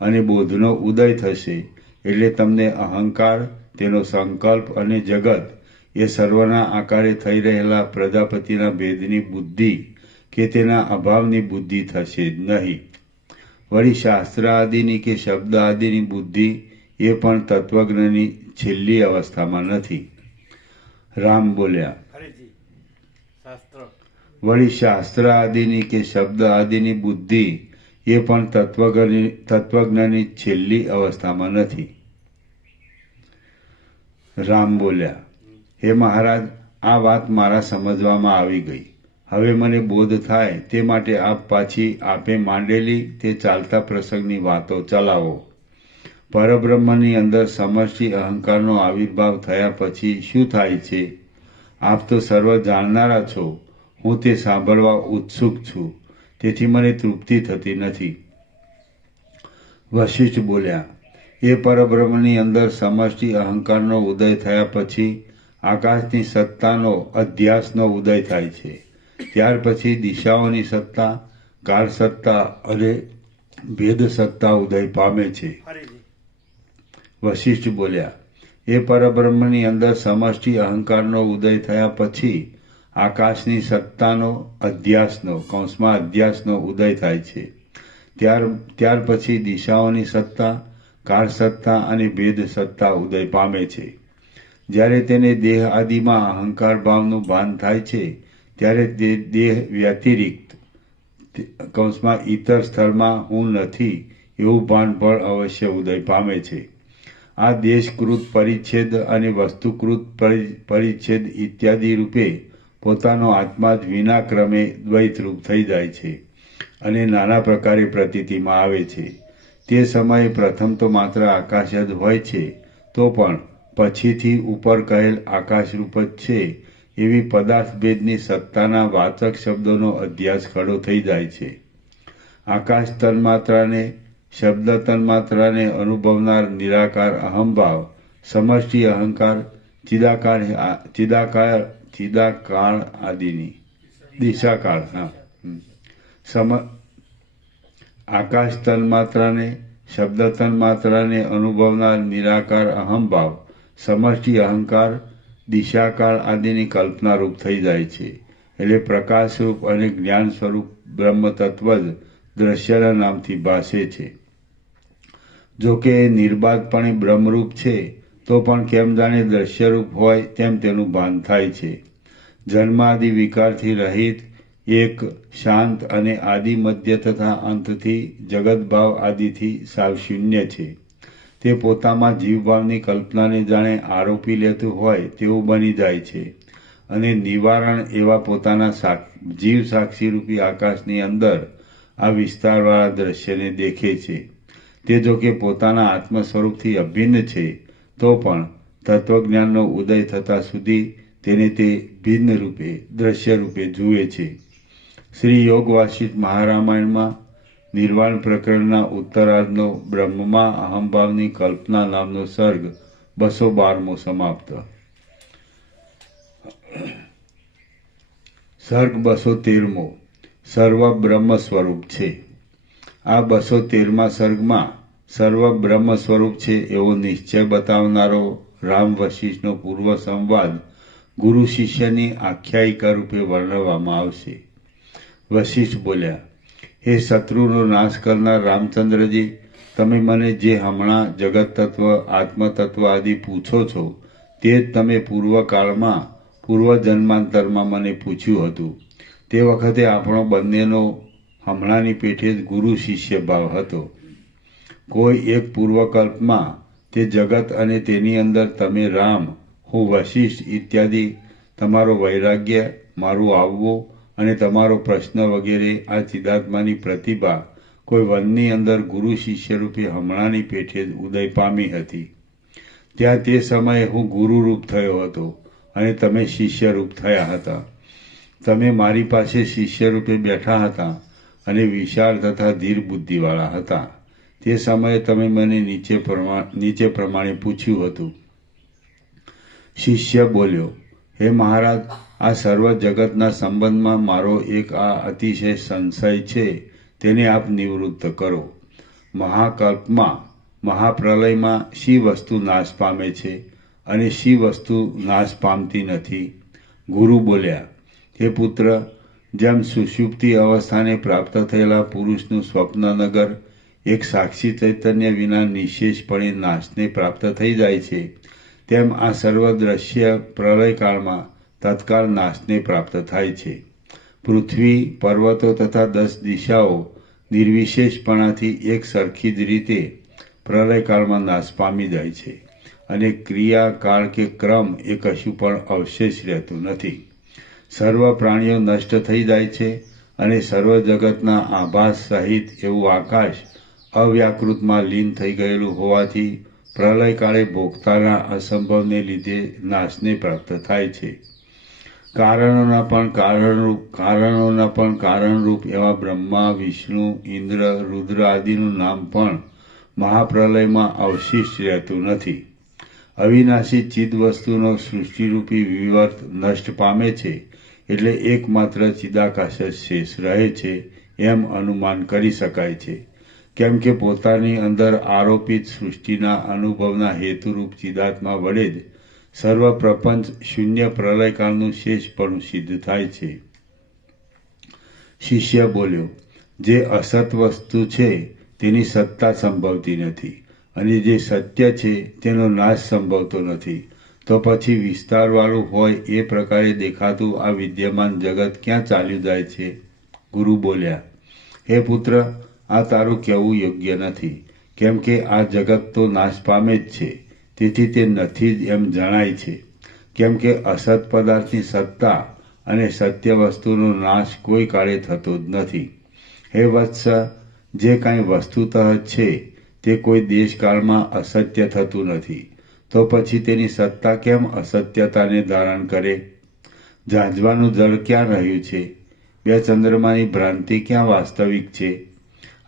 અને બોધનો ઉદય થશે એટલે તમને અહંકાર, તેનો સંકલ્પ અને જગત એ સર્વના આકારે થઈ રહેલા પ્રજાપતિના ભેદની બુદ્ધિ કે તેના અભાવની બુદ્ધિ થશે જ નહીં. વળી શાસ્ત્ર આદિની કે શબ્દ આદિની બુદ્ધિ એ પણ તત્વજ્ઞની છેલ્લી અવસ્થામાં નથી. રામ બોલ્યા, ફરીથી શાસ્ત્ર વળી શાસ્ત્ર આદિની કે શબ્દ આદિની બુદ્ધિ એ પણ તત્વજ્ઞની છેલ્લી અવસ્થામાં નથી. રામ બોલ્યા, હે મહારાજ, આ વાત મારા સમજવામાં આવી ગઈ. હવે મને બોધ થાય તે માટે આપ પાછી આપે માંડેલી તે ચાલતા પ્રસંગની વાતો ચલાવો. પરબ્રહ્મની અંદર સમષ્ટિ અહંકારનો આવિર્ભાવ થયા પછી શું થાય છે? આપ તો સર્વ જાણનારા છો. હું તે સાંભળવા ઉત્સુક છું. તેથી મને તૃપ્તિ થતી નથી. વશિષ્ઠ બોલ્યા, એ પરબ્રહ્મની અંદર સમષ્ટિ અહંકારનો ઉદય થયા પછી આકાશની સત્તાનો અધ્યાસનો ઉદય થાય છે. ત્યાર પછી દિશાઓની સત્તા, કાળ સત્તા અને ભેદ સત્તા ઉદય પામે છે. ફરીથી વશિષ્ઠ બોલ્યા, એ પરબ્રહ્મની અંદર સમષ્ટિ અહંકારનો ઉદય થયા પછી આકાશની સત્તાનો અધ્યાસનો અધ્યાસનો ઉદય થાય છે. ત્યાર પછી દિશાઓની સત્તા, કાળ સત્તા અને ભેદ સત્તા ઉદય પામે છે. જ્યારે તેને દેહ આદિમાં અહંકાર ભાવનું ભાન થાય છે ત્યારે તે દેહ વ્યતિરિક્ત ઈતર સ્થળમાં હું નથી એવું ભાન પણ અવશ્ય ઉદય પામે છે. આ દેશકૃત પરિચ્છેદ અને વસ્તુકૃત પરિચ્છેદ ઇત્યાદિ રૂપે પોતાનો આત્મા જ વિના ક્રમે દ્વૈતરૂપ થઈ જાય છે અને નાના પ્રકારે પ્રતીતિમાં આવે છે. તે સમયે પ્રથમ તો માત્ર આકાશ જ હોય છે, તો પણ પછીથી ઉપર કહેલ આકાશરૂપ જ છે એવી પદાર્થ ભેદની સત્તાના વાચક શબ્દોનો અધ્યાસ ખડો થઈ જાય છે. આકાશ તન્માત્રાને, શબ્દ તન્માત્રાને અનુભવનાર નિરાકાર અહંભાવ, સમષ્ટિ અહંકાર, ચિદાકાળ આદિની દિશાકાળ આકાશ તન્માત્રાને, શબ્દ તન્માત્રાને અનુભવનાર નિરાકાર અહંભાવ, સમષ્ટિ અહંકાર, દિશાકાળ આદિની કલ્પનારૂપ થઈ જાય છે. એટલે પ્રકાશરૂપ અને જ્ઞાન સ્વરૂપ બ્રહ્મ તત્વ જ દ્રશ્યના નામથી ભાસે છે. જો કે એ નિર્બાધપણે બ્રહ્મરૂપ છે તો પણ કેમ જાણે દ્રશ્યરૂપ હોય તેમ તેનું ભાન થાય છે. જન્માદિ વિકારથી રહિત, એક, શાંત અને આદિ મધ્ય તથા અંતથી જગતભાવ આદિથી સાવ શૂન્ય છે. તે પોતામાં જીવભાવની કલ્પનાને જાણે આરોપી લેતું હોય તેવું બની જાય છે અને નિવારણ એવા પોતાના જીવ સાક્ષીરૂપી આકાશની અંદર આ વિસ્તારવાળા દ્રશ્યને દેખે છે. તે જો કે પોતાના આત્મ સ્વરૂપથી અભિન્ન છે તો પણ તત્વજ્ઞાનનો ઉદય થતા સુધી તેને તે ભિન્ન રૂપે, દ્રશ્ય રૂપે જુએ છે. શ્રી યોગ વાસિષ્ઠ મહારામાયણમાં નિર્વાણ પ્રકરણના ઉત્તરાર્ધનો બ્રહ્મમાં અહંભાવની કલ્પના નામનો સર્ગ 212મો સમાપ્ત. સર્ગ 213મો સર્વ બ્રહ્મ સ્વરૂપ છે. આ 213મા સર્ગમાં સર્વ બ્રહ્મ સ્વરૂપ છે એવો નિશ્ચય બતાવનારો રામ વશિષ્ઠનો પૂર્વ સંવાદ ગુરુ શિષ્યની આખ્યાયિકા રૂપે વર્ણવવામાં આવશે. વશિષ્ઠ બોલ્યા, હે શત્રુનો નાશ કરનાર રામચંદ્રજી, તમે મને જે હમણાં જગત તત્વ, આત્મતત્વ આદિ પૂછો છો તે જ તમે પૂર્વકાળમાં, પૂર્વ જન્માંતરમાં મને પૂછ્યું હતું. તે વખતે આપણો બંનેનો હમણાંની પેઠે જ ગુરુ શિષ્ય ભાવ હતો. કોઈ એક પૂર્વકલ્પમાં તે જગત અને તેની અંદર તમે રામ, હું વશિષ્ઠ ઇત્યાદિ, તમારો વૈરાગ્ય, મારું આવવું અને તમારો પ્રશ્ન વગેરે આ ચિદાત્માની પ્રતિભા કોઈ વનની અંદર ગુરુ શિષ્યરૂપે હમણાંની પેઠે જ ઉદય પામી હતી. ત્યાં તે સમયે હું ગુરુરૂપ થયો હતો અને તમે શિષ્યરૂપ થયા હતા. તમે મારી પાસે શિષ્યરૂપે બેઠા હતા અને વિશાળ તથા ધીર બુદ્ધિવાળા હતા. તે સમયે તમે મને નીચે પ્રમાણે પૂછ્યું હતું. શિષ્ય બોલ્યો, હે મહારાજ, આ સર્વ જગતના સંબંધમાં મારો એક આ અતિશય સંશય છે, તેને આપ નિવૃત્ત કરો. મહાકલ્પમાં, મહાપ્રલયમાં શી વસ્તુ નાશ પામે છે અને શી વસ્તુ નાશ પામતી નથી? ગુરુ બોલ્યા, હે પુત્ર, જેમ સુષુપ્તિ અવસ્થાને પ્રાપ્ત થયેલા પુરુષનું સ્વપ્નનગર એક સાક્ષી ચૈતન્ય વિના નિશેષપણે નાશને પ્રાપ્ત થઈ જાય છે, તેમ આ સર્વ દ્રશ્ય પ્રલયકાળમાં તત્કાળ નાશને પ્રાપ્ત થાય છે. પૃથ્વી, પર્વતો તથા 10 દિશાઓ નિર્વિશેષપણાથી એક સરખી જ રીતે પ્રલયકાળમાં નાશ પામી જાય છે અને ક્રિયા, કાળ કે ક્રમ એ કશું પણ અવશેષ રહેતું નથી. સર્વ પ્રાણીઓ નષ્ટ થઈ જાય છે અને સર્વ જગતના આભાસ સહિત એવું આકાશ અવ્યાકૃતમાં લીન થઈ ગયેલું હોવાથી પ્રલયકાળે ભોગતાના અસંભવને લીધે નાશને પ્રાપ્ત થાય છે. કારણોના પણ કારણરૂપ એવા બ્રહ્મા, વિષ્ણુ, ઇન્દ્ર, રુદ્ર આદિનું નામ પણ મહાપ્રલયમાં અવશિષ્ટ રહેતું નથી. અવિનાશી ચિદ વસ્તુનો સૃષ્ટિરૂપી વિવર્ત નષ્ટ પામે છે એટલે એકમાત્ર ચિદાકાશ જ શેષ રહે છે એમ અનુમાન કરી શકાય છે. કેમ કે પોતાની અંદર આરોપિત સૃષ્ટિના અનુભવના હેતુરૂપ ચિદાત્મા વડે જ સર્વ પ્રપંચ શૂન્ય પ્રલયકાળનું શેષપણું સિદ્ધ થાય છે. શિષ્ય બોલ્યો, જે અસત વસ્તુ છે તેની સત્તા સંભવતી નથી અને જે સત્ય છે તેનો નાશ સંભવતો નથી, તો પછી વિસ્તારવાળું હોય એ પ્રકારે દેખાતું આ વિદ્યમાન જગત ક્યાં ચાલ્યું જાય છે? ગુરુ બોલ્યા, હે પુત્ર, આ તારું કહેવું યોગ્ય નથી, કેમ કે આ જગત તો નાશ પામે જ છે, તેથી તે નથી જ એમ જણાય છે. કેમ કે અસત પદાર્થની સત્તા અને સત્ય વસ્તુનો નાશ કોઈ કાળે થતો જ નથી. હે વત્સ, જે કાંઈ વસ્તુતઃ છે તે કોઈ દેશકાળમાં અસત્ય થતું નથી, તો પછી તેની સત્તા કેમ અસત્યતાને ધારણ કરે? ઝાંઝવાનું જળ ક્યાં રહ્યું છે? 2 ચંદ્રમાની ભ્રાંતિ ક્યાં વાસ્તવિક છે?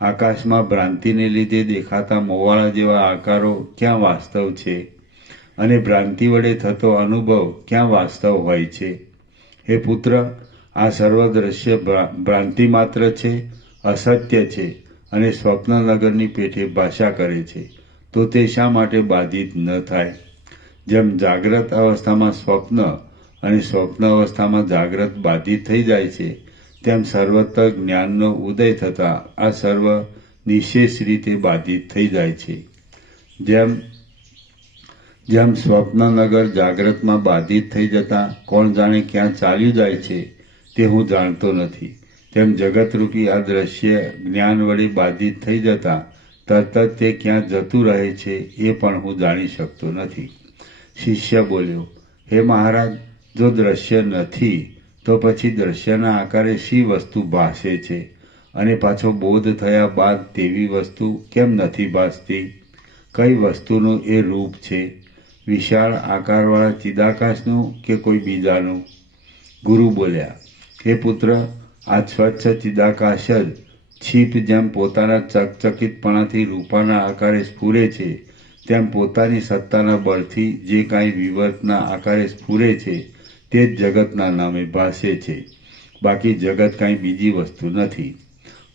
આકાશમાં ભ્રાંતિને લીધે દેખાતા મોવાળા જેવા આકારો ક્યાં વાસ્તવ છે? અને ભ્રાંતિ વડે થતો અનુભવ ક્યાં વાસ્તવ હોય છે? હે પુત્ર, આ સર્વ દ્રશ્ય ભ્રાંતિ માત્ર છે, અસત્ય છે અને સ્વપ્નનગરની પેઠે ભાષા કરે છે, તો તે શા માટે બાધિત ન થાય? જેમ જાગ્રત અવસ્થામાં સ્વપ્ન અને સ્વપ્ન અવસ્થામાં જાગ્રત બાધિત થઈ જાય છે, તેમ સર્વત્ર જ્ઞાનનો ઉદય થતાં આ સર્વ નિશેષ રીતે બાધિત થઈ જાય છે. જેમ સ્વપ્નનગર જાગ્રતમાં બાધિત થઈ જતાં કોણ જાણે ક્યાં ચાલ્યું જાય છે તે હું જાણતો નથી, તેમ જગતરૂપી આ દ્રશ્ય જ્ઞાન વડે બાધિત થઈ જતાં તરત જ તે ક્યાં જતું રહે છે એ પણ હું જાણી શકતો નથી. શિષ્ય બોલ્યો, હે મહારાજ, જો દ્રશ્ય નથી તો પછી દ્રશ્યના આકારે શી વસ્તુ ભાસે છે અને પાછો બોધ થયા બાદ તેવી વસ્તુ કેમ નથી ભાસતી? કઈ વસ્તુનું એ રૂપ છે? વિશાળ આકારવાળા ચિદાકાશનું કે કોઈ બીજાનું? ગુરુ બોલ્યા, હે પુત્ર, આ સ્વચ્છ ચિદાકાશ જ છીપ જેમ પોતાના ચકચકિતપણાથી રૂપાના આકારે સ્ફુરે છે, તેમ પોતાની સત્તાના બળથી જે કાંઈ વિવર્તના આકારે સ્ફુરે છે તે જ જગતના નામે ભાસે છે. બાકી જગત કાંઈ બીજી વસ્તુ નથી.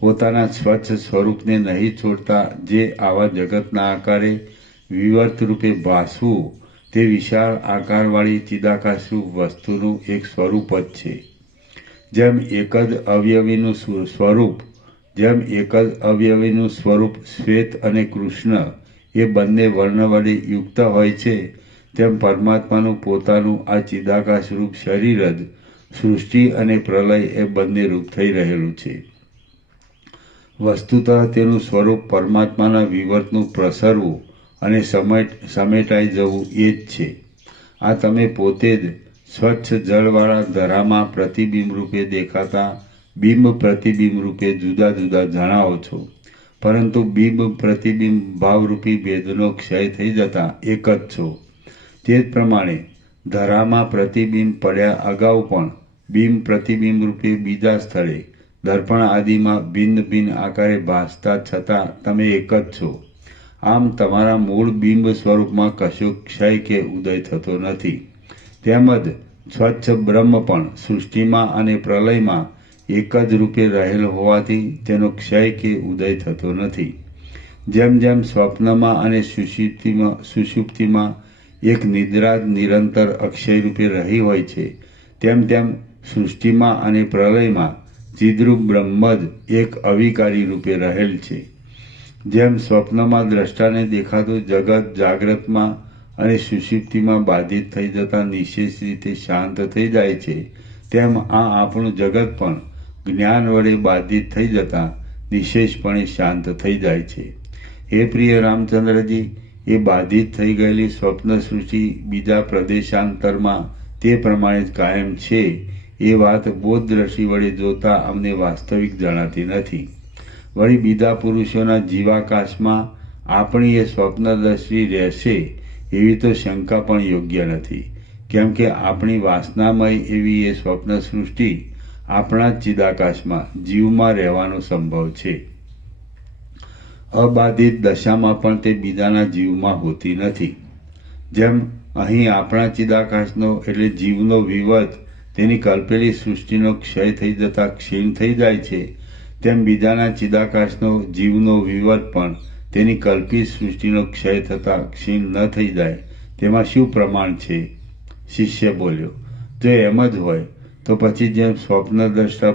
પોતાના સ્વચ્છ સ્વરૂપને નહીં છોડતા જે આવા જગતના આકારે વિવર્ત રૂપે ભાસવું તે વિશાળ આકારવાળી ચિદાકાશરૂપ વસ્તુનું એક સ્વરૂપ જ છે. જેમ એક જ અવયવીનું સ્વરૂપ શ્વેત અને કૃષ્ણ એ બંને વર્ણ વડે યુક્ત હોય છે, તેમ પરમાત્માનું પોતાનું આ ચિદાકાશરૂપ શરીર જ સૃષ્ટિ અને પ્રલય એ બંને રૂપ થઈ રહેલું છે. વસ્તુતઃ તેનું સ્વરૂપ પરમાત્માના વિવર્તનું પ્રસરવું અને સમેટાઈ જવું એ જ છે. આ તમે પોતે જ સ્વચ્છ જળવાળા ધરામાં પ્રતિબિંબ રૂપે દેખાતા બિંબ પ્રતિબિંબ રૂપે જુદા જુદા જણાવો છો, પરંતુ બિંબ પ્રતિબિંબ ભાવરૂપી ભેદનો ક્ષય થઈ જતા એક જ છો. તે જ પ્રમાણે ધરામાં પ્રતિબિંબ પડ્યા અગાઉ પણ બિંબ પ્રતિબિંબ રૂપે બીજા સ્થળે દર્પણ આદિમાં ભિન્ન ભિન્ન આકારે ભાસતા છતાં તમે એક જ છો. આમ તમારા મૂળ બિંબ સ્વરૂપમાં કશો ક્ષય કે ઉદય થતો નથી. તેમજ સ્વચ્છ બ્રહ્મ પણ સૃષ્ટિમાં અને પ્રલયમાં એક જ રૂપે રહેલ હોવાથી તેનો ક્ષય કે ઉદય થતો નથી. જેમ જેમ સ્વપ્નમાં અને સુષુપ્તિમાં એક નિદ્રા નિરંતર અક્ષય રૂપે રહી હોય છે, તેમ તેમ સૃષ્ટિમાં અને પ્રલયમાં ચિદ્રૂપ બ્રહ્મ જ એક અવિકારી રૂપે રહેલ છે. જેમ સ્વપ્નમાં દ્રષ્ટાને દેખાતું જગત જાગ્રતમાં અને સુષુપ્તિમાં બાધિત થઈ જતા નિશેષ રીતે શાંત થઈ જાય છે, તેમ આ આપણું જગત પણ જ્ઞાન વડે બાધિત થઈ જતા નિશેષપણે શાંત થઈ જાય છે. હે પ્રિય રામચંદ્રજી, એ બાધિત થઈ ગયેલી સ્વપ્ન સૃષ્ટિ બીજા પ્રદેશાંતરમાં તે પ્રમાણે જ કાયમ છે, એ વાત બોધ દ્રષ્ટિ વડે જોતા અમને વાસ્તવિક જણાતી નથી. વળી બીજા પુરુષોના જીવાકાશમાં આપણી એ સ્વપ્ન દ્રષ્ટિ રહેશે એવી તો શંકા પણ યોગ્ય નથી, કેમ કે આપણી વાસનામય એવી એ સ્વપ્ન સૃષ્ટિ આપણા જ ચિદાકાશમાં જીવમાં રહેવાનો સંભવ છે. અબાધિત દશામાં પણ તે બીજાના જીવમાં હોતી નથી. જેમ અહીં આપણા ચિદાકાશનો એટલે જીવનો વિવત તેની કલ્પેલી સૃષ્ટિનો ક્ષય થઈ જતા ક્ષીણ થઈ જાય છે, તેમ બીજાના ચિદાકાશનો જીવનો વિવત પણ તેની કલ્પિત સૃષ્ટિનો ક્ષય થતા ક્ષીણ ન થઈ જાય તેમાં શું પ્રમાણ છે? શિષ્ય બોલ્યો, જો એમ જ હોય તો પછી જેમ સ્વપ્નદ્રષ્ટા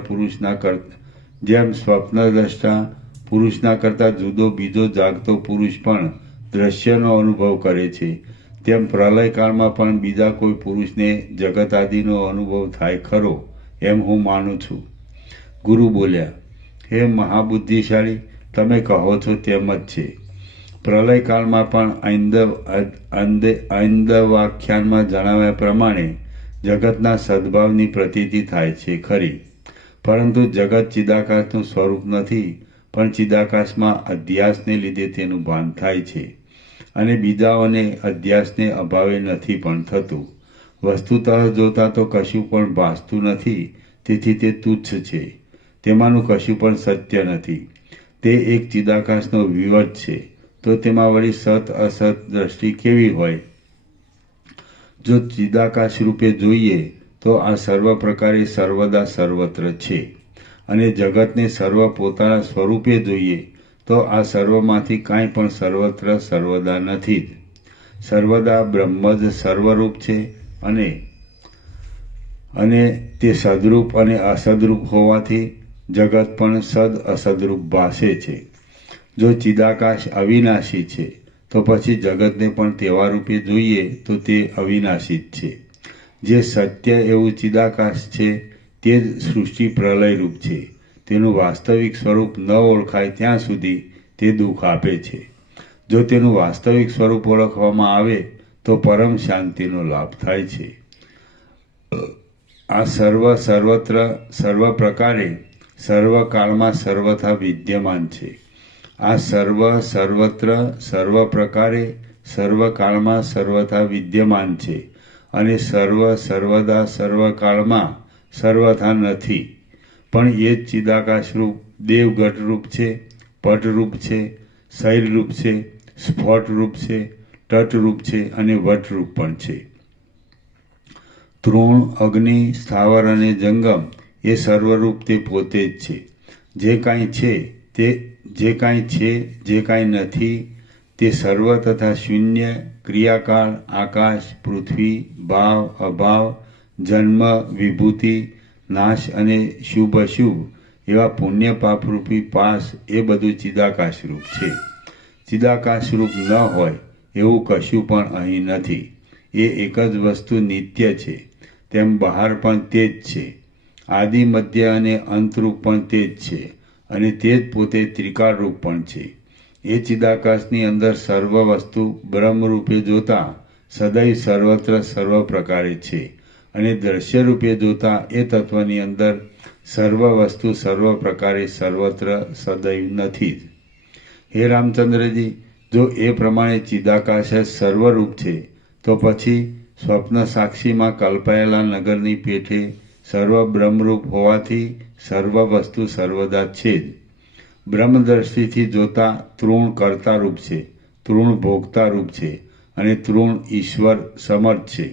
પુરુષના કરતા જુદો બીજો જાગતો પુરુષ પણ દ્રશ્યનો અનુભવ કરે છે, તેમ પ્રલયકાળમાં પણ બીજા કોઈ પુરુષને જગત આદિનો અનુભવ થાય ખરો, એમ હું માનું છું. ગુરુ બોલ્યા, હે મહાબુદ્ધિશાળી, તમે કહો છો તેમ જ છે. પ્રલયકાળમાં પણ ઐંદવાખ્યાનમાં જણાવ્યા પ્રમાણે જગતના સદભાવની પ્રતીતિ થાય છે ખરી, પરંતુ જગત ચિદાકાશનું સ્વરૂપ નથી, પણ ચિદાકાશમાં અધ્યાસને લીધે તેનું ભાન થાય છે, અને બીજાઓને અધ્યાસને અભાવે નથી પણ થતું. વસ્તુતઃ જોતા તો કશું પણ ભાસતું નથી, તેથી તે તુચ્છ છે. તેમાંનું કશું પણ સત્ય નથી. તે એક ચિદાકાશનો વિવટ છે, તો તેમાં વળી સત અસત દ્રષ્ટિ કેવી હોય? જો ચિદાકાશ રૂપે જોઈએ તો આ સર્વ પ્રકારે સર્વદા સર્વત્ર છે, અને જગતને સર્વ પોતાના સ્વરૂપે જોઈએ તો આ સર્વમાંથી કાંઈ પણ સર્વત્ર સર્વદા નથી જ. સર્વદા બ્રહ્મ જ સર્વરૂપ છે, અને તે સદરૂપ અને અસદરૂપ હોવાથી જગત પણ સદ અસદરૂપ ભાસે છે. જો ચિદાકાશ અવિનાશી છે તો પછી જગતને પણ તેવા રૂપે જોઈએ તો તે અવિનાશી જ છે. જે સત્ય એવું ચિદાકાશ છે તે જ સૃષ્ટિ પ્રલયરૂપ છે. તેનું વાસ્તવિક સ્વરૂપ ન ઓળખાય ત્યાં સુધી તે દુઃખ આપે છે. જો તેનું વાસ્તવિક સ્વરૂપ ઓળખવામાં આવે તો પરમ શાંતિનો લાભ થાય છે. આ સર્વત્ર સર્વ પ્રકારે સર્વકાળમાં સર્વથા વિદ્યમાન છે. આ સર્વત્ર સર્વ પ્રકારે સર્વકાળમાં સર્વથા વિદ્યમાન છે, અને સર્વદા સર્વકાળમાં સર્વથા નથી. પણ એ જ ચિદાકાશરૂપ દેવગઢરૂપ છે, પટરૂપ છે, શૈલરૂપ છે, સ્ફોટરૂપ છે, તટરૂપ છે અને વટરૂપ પણ છે. તૃણ, અગ્નિ, સ્થાવર અને જંગમ એ સર્વરૂપ તે પોતે જ છે. જે કાંઈ છે, જે કાંઈ નથી, તે સર્વ તથા શૂન્ય, ક્રિયાકાળ, આકાશ, પૃથ્વી, ભાવ, અભાવ, જન્મ, વિભૂતિ, નાશ અને શુભ અશુભ એવા પુણ્ય પાપરૂપી પાસ એ બધું ચિદાકાશરૂપ છે. ચિદાકાશરૂપ ન હોય એવું કશું પણ અહીં નથી. એ એક જ વસ્તુ નિત્ય છે, તેમ બહાર પણ તે જ છે. આદિ, મધ્ય અને અંતરૂપ પણ તે જ છે, અને તે જ પોતે ત્રિકાળરૂપ પણ છે. એ ચિદાકાશની અંદર સર્વ વસ્તુ બ્રહ્મરૂપે જોતા સદૈવ સર્વત્ર સર્વ પ્રકારે છે, અને દ્રશ્યરૂપે જોતા એ તત્વની અંદર સર્વ વસ્તુ સર્વ પ્રકારે સર્વત્ર સદૈવ નથી જ. હે રામચંદ્રજી, જો એ પ્રમાણે ચિદાકાશ જ સર્વરૂપ છે તો પછી સ્વપ્ન સાક્ષીમાં કલ્પાયેલા નગરની પેઠે સર્વ બ્રહ્મરૂપ હોવાથી સર્વ વસ્તુ સર્વદા છે જ. બ્રહ્મદ્રષ્ટિથી જોતા તૃણ કર્તારૂપ છે, તૃણ ભોગતારૂપ છે, અને તૃણ ઈશ્વર સમર્થ છે.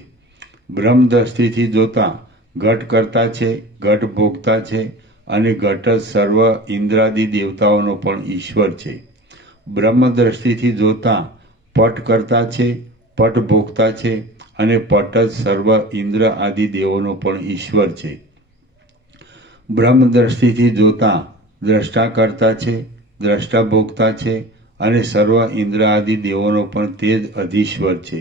બ્રહ્મ દ્રષ્ટિથી જોતા ઘટ કરતા છે, ઘટ ભોગતા છે અને ઘટ જ સર્વ ઇન્દ્રાદિ દેવતાઓનો પણ ઈશ્વર છે. બ્રહ્મ દ્રષ્ટિથી જોતા પટ કરતા છે, પટ ભોગતા છે અને પટ જ સર્વ ઇન્દ્ર આદિ દેવોનો પણ ઈશ્વર છે. બ્રહ્મ દ્રષ્ટિથી જોતા દ્રષ્ટા કરતા છે, દ્રષ્ટા ભોગતા છે અને સર્વ ઇન્દ્ર આદિ દેવોનો પણ તે જ અધીશ્વર છે.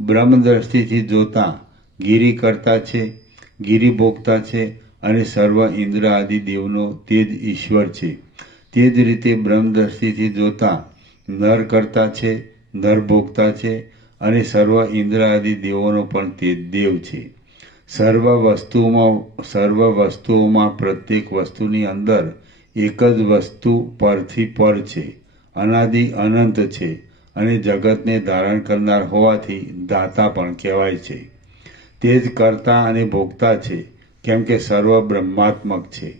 બ્રહ્મ દ્રષ્ટિથી જોતા ગિરી કરતા છે, ગિરી ભોગતા છે અને સર્વ ઇન્દ્ર આદિ દેવનો તે જ ઈશ્વર છે. તે જ રીતે બ્રહ્મ દ્રષ્ટિથી જોતા નર કરતા છે, નર ભોગતા છે અને સર્વ ઇન્દ્ર આદિ દેવોનો પણ તે જ દેવ છે. સર્વ વસ્તુઓમાં પ્રત્યેક વસ્તુની અંદર એક જ વસ્તુ પરથી પર છે, અનાદિ અનંત છે અને જગતને ધારણ કરનાર હોવાથી દાતા પણ કહેવાય છે. તે જ કર્તા અને ભોગતા છે, કેમ કે સર્વ બ્રહ્માત્મક છે.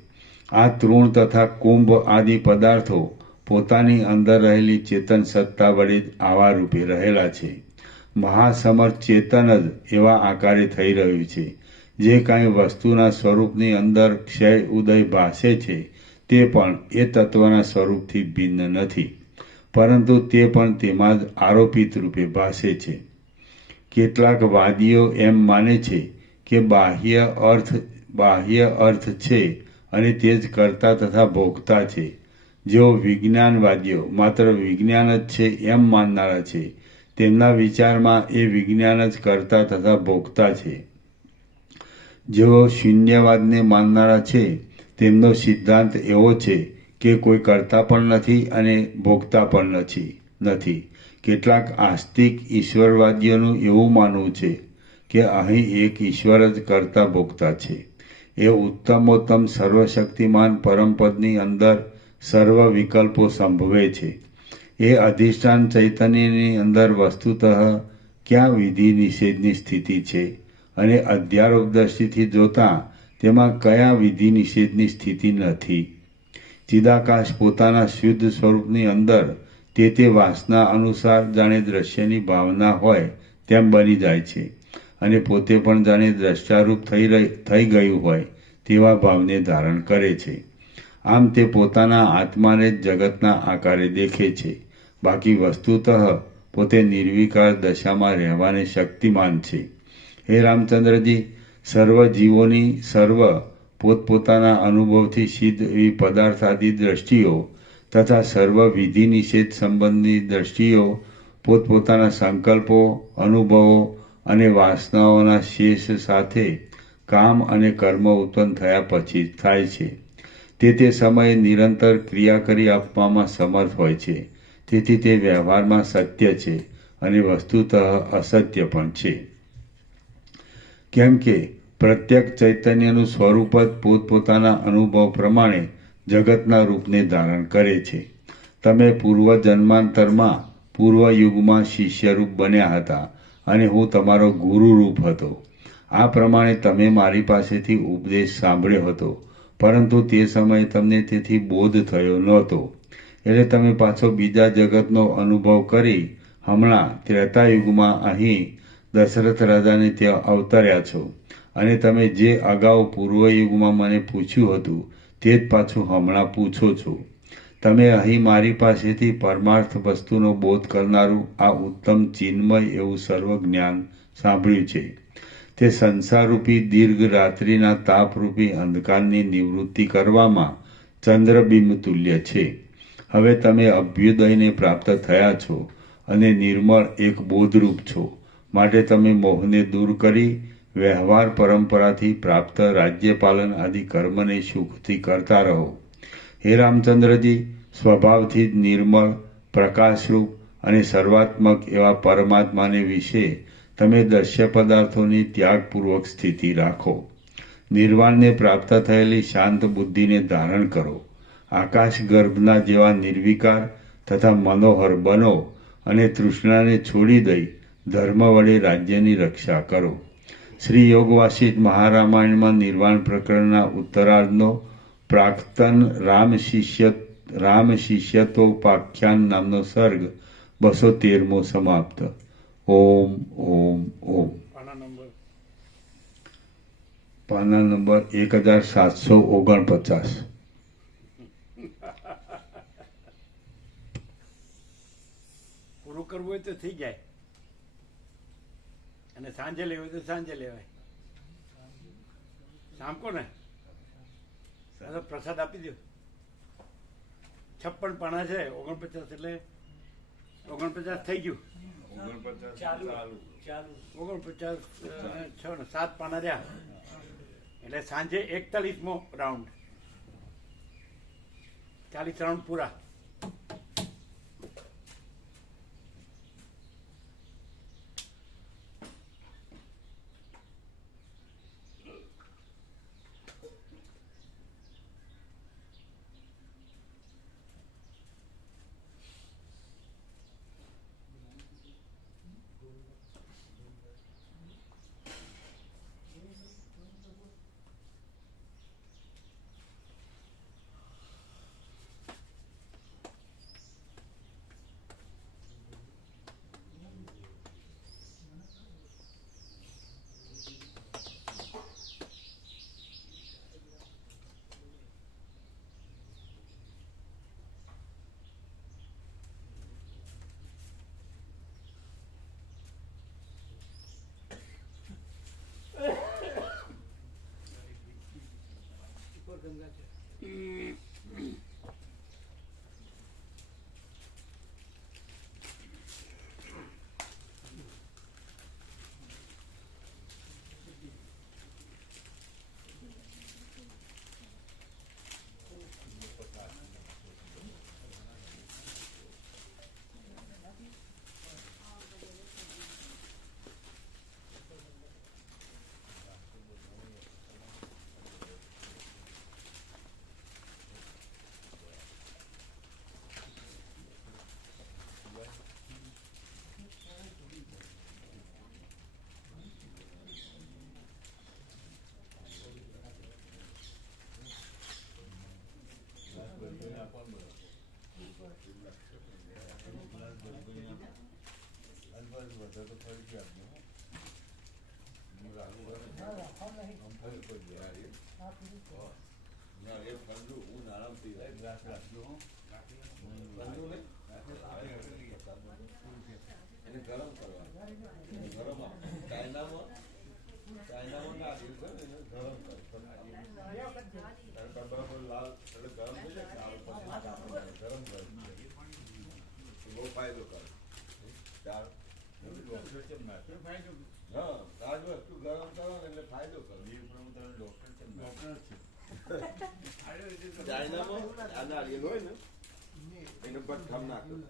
આ તૃણ તથા કુંભ આદિ પદાર્થો પોતાની અંદર રહેલી ચેતન સત્તા વડે જ આવા રૂપે રહેલા છે. મહાસમર્થ ચેતન જ એવા આકારે થઈ રહ્યું છે. જે કાંઈ વસ્તુના સ્વરૂપની અંદર ક્ષય ઉદય ભાસે છે તે પણ એ તત્વના સ્વરૂપથી ભિન્ન નથી, પરંતુ તે પણ તેમાં જ આરોપિત રૂપે ભાસે છે. કેટલાક વાદીઓ એમ માને છે કે બાહ્ય અર્થ છે અને તે જ કર્તા તથા ભોગતા છે. જેઓ વિજ્ઞાનવાદીઓ માત્ર વિજ્ઞાન જ છે એમ માનનારા છે, તેમના વિચારમાં એ વિજ્ઞાન જ કર્તા તથા ભોગતા છે. જેઓ શૂન્યવાદને માનનારા છે, તેમનો સિદ્ધાંત એવો છે કે કોઈ કર્તા પણ નથી અને ભોગતા પણ નથી. કેટલાક આસ્તિક ઈશ્વરવાદીઓનું એવું માનવું છે કે અહીં એક ઈશ્વર જ કર્તા ભોગતા છે. એ ઉત્તમોત્તમ સર્વશક્તિમાન પરમપદની અંદર સર્વ વિકલ્પો સંભવે છે. એ અધિષ્ઠાન ચૈતન્યની અંદર વસ્તુતઃ ક્યાં વિધિ નિષેધની સ્થિતિ છે અને અધ્યારોપ દ્રષ્ટિથી જોતા તેમાં કયા વિધિ નિષેધની સ્થિતિ નથી. ચિદાકાશ પોતાના શુદ્ધ સ્વરૂપની અંદર તે વાસના અનુસાર જાણે દ્રશ્યની ભાવના હોય તેમ બની જાય છે અને પોતે પણ જાણે દ્રષ્ટારૂપ થઈ ગયું હોય તેવા ભાવને ધારણ કરે છે. આમ તે પોતાના આત્માને જ જગતના આકારે દેખે છે. બાકી વસ્તુતઃ પોતે નિર્વિકાર દશામાં રહેવાને શક્તિમાન છે. હે રામચંદ્રજી, સર્વ જીવોની સર્વ પોતપોતાના અનુભવથી સિદ્ધ એવી પદાર્થાદી દ્રષ્ટિઓ તથા સર્વ વિધિ નિષેધ સંબંધની દ્રષ્ટિઓ પોતપોતાના સંકલ્પો, અનુભવો અને વાસનાઓના શેષ સાથે કામ અને કર્મ ઉત્પન્ન થયા પછી થાય છે. તે સમયે નિરંતર ક્રિયા કરી આપવામાં સમર્થ હોય છે. તેથી તે વ્યવહારમાં સત્ય છે અને વસ્તુતઃ અસત્ય પણ છે. કેમ કે પ્રત્યેક ચૈતન્યનું સ્વરૂપ જ પોતપોતાના અનુભવ પ્રમાણે જગતના રૂપને ધારણ કરે છે. તમે પૂર્વજન્માંતરમાં પૂર્વયુગમાં શિષ્યરૂપ બન્યા હતા અને હું તમારો ગુરુરૂપ હતો. આ પ્રમાણે તમે મારી પાસેથી ઉપદેશ સાંભળ્યો હતો, પરંતુ તે સમયે તમને તેથી બોધ થયો નહોતો. એટલે તમે પાછો બીજા જગતનો અનુભવ કરી હમણાં ત્રેતાયુગમાં અહીં દશરથ રાજાને ત્યાં અવતર્યા છો અને તમે જે અગાઉ પૂર્વયુગમાં મને પૂછ્યું હતું તે જ પાછું હમણાં પૂછો છો. તમે અહીં મારી પાસેથી પરમાર્થ વસ્તુનો બોધ કરનારું આ ઉત્તમ ચિન્મય એવું સર્વ જ્ઞાન સાંભળ્યું છે. તે સંસારરૂપી દીર્ઘ રાત્રિના તાપરૂપી અંધકારની નિવૃત્તિ કરવામાં ચંદ્રબિંબ તુલ્ય છે. હવે તમે અભ્યુદયને પ્રાપ્ત થયા છો અને નિર્મળ એક બોધરૂપ છો. માટે તમે મોહને દૂર કરી વ્યવહાર પરંપરાથી પ્રાપ્ત રાજ્યપાલન આદિ કર્મને સુખથી કરતા રહો. હે રામચંદ્રજી, સ્વભાવથી જ નિર્મળ, પ્રકાશરૂપ અને સર્વાત્મક એવા પરમાત્માને વિશે તમે દ્રશ્ય પદાર્થોની ત્યાગપૂર્વક સ્થિતિ રાખો. નિર્વાણને પ્રાપ્ત થયેલી શાંત બુદ્ધિને ધારણ કરો. આકાશ ગર્ભના જેવા નિર્વિકાર તથા મનોહર બનો અને તૃષ્ણાને છોડી દઈ ધર્મ વડે રાજ્યની રક્ષા કરો. શ્રી યોગ વાસિષ્ઠ મહારામાયણમાં નિર્વાણ પ્રકરણના ઉત્તરાર્ધનો પ્રાક્તન રામ શિષ્યતોપાખ્યાન નામનો સર્ગ 213મો સમાપ્ત. ઓમ ઓમ ઓમ. પાના નંબર પાના નંબર 1749. પૂરું કરવું હોય તો થઈ જાય, અને સાંજે લેવું હોય તો સાંજે લેવાય. સામકો ને આ તો પ્રસાદ આપી દો. 56 પાના છે, 49 એટલે 49 થઈ ગયું. चालू चालू 49 6 ને 7 પાના રહ્યા એટલે સાંજે 41મો રાઉન્ડ, 40 રાઉન્ડ પૂરા. ચાઇનામાં આ નારિયેળ હોય ને એને બટ ખામ નાખ્યું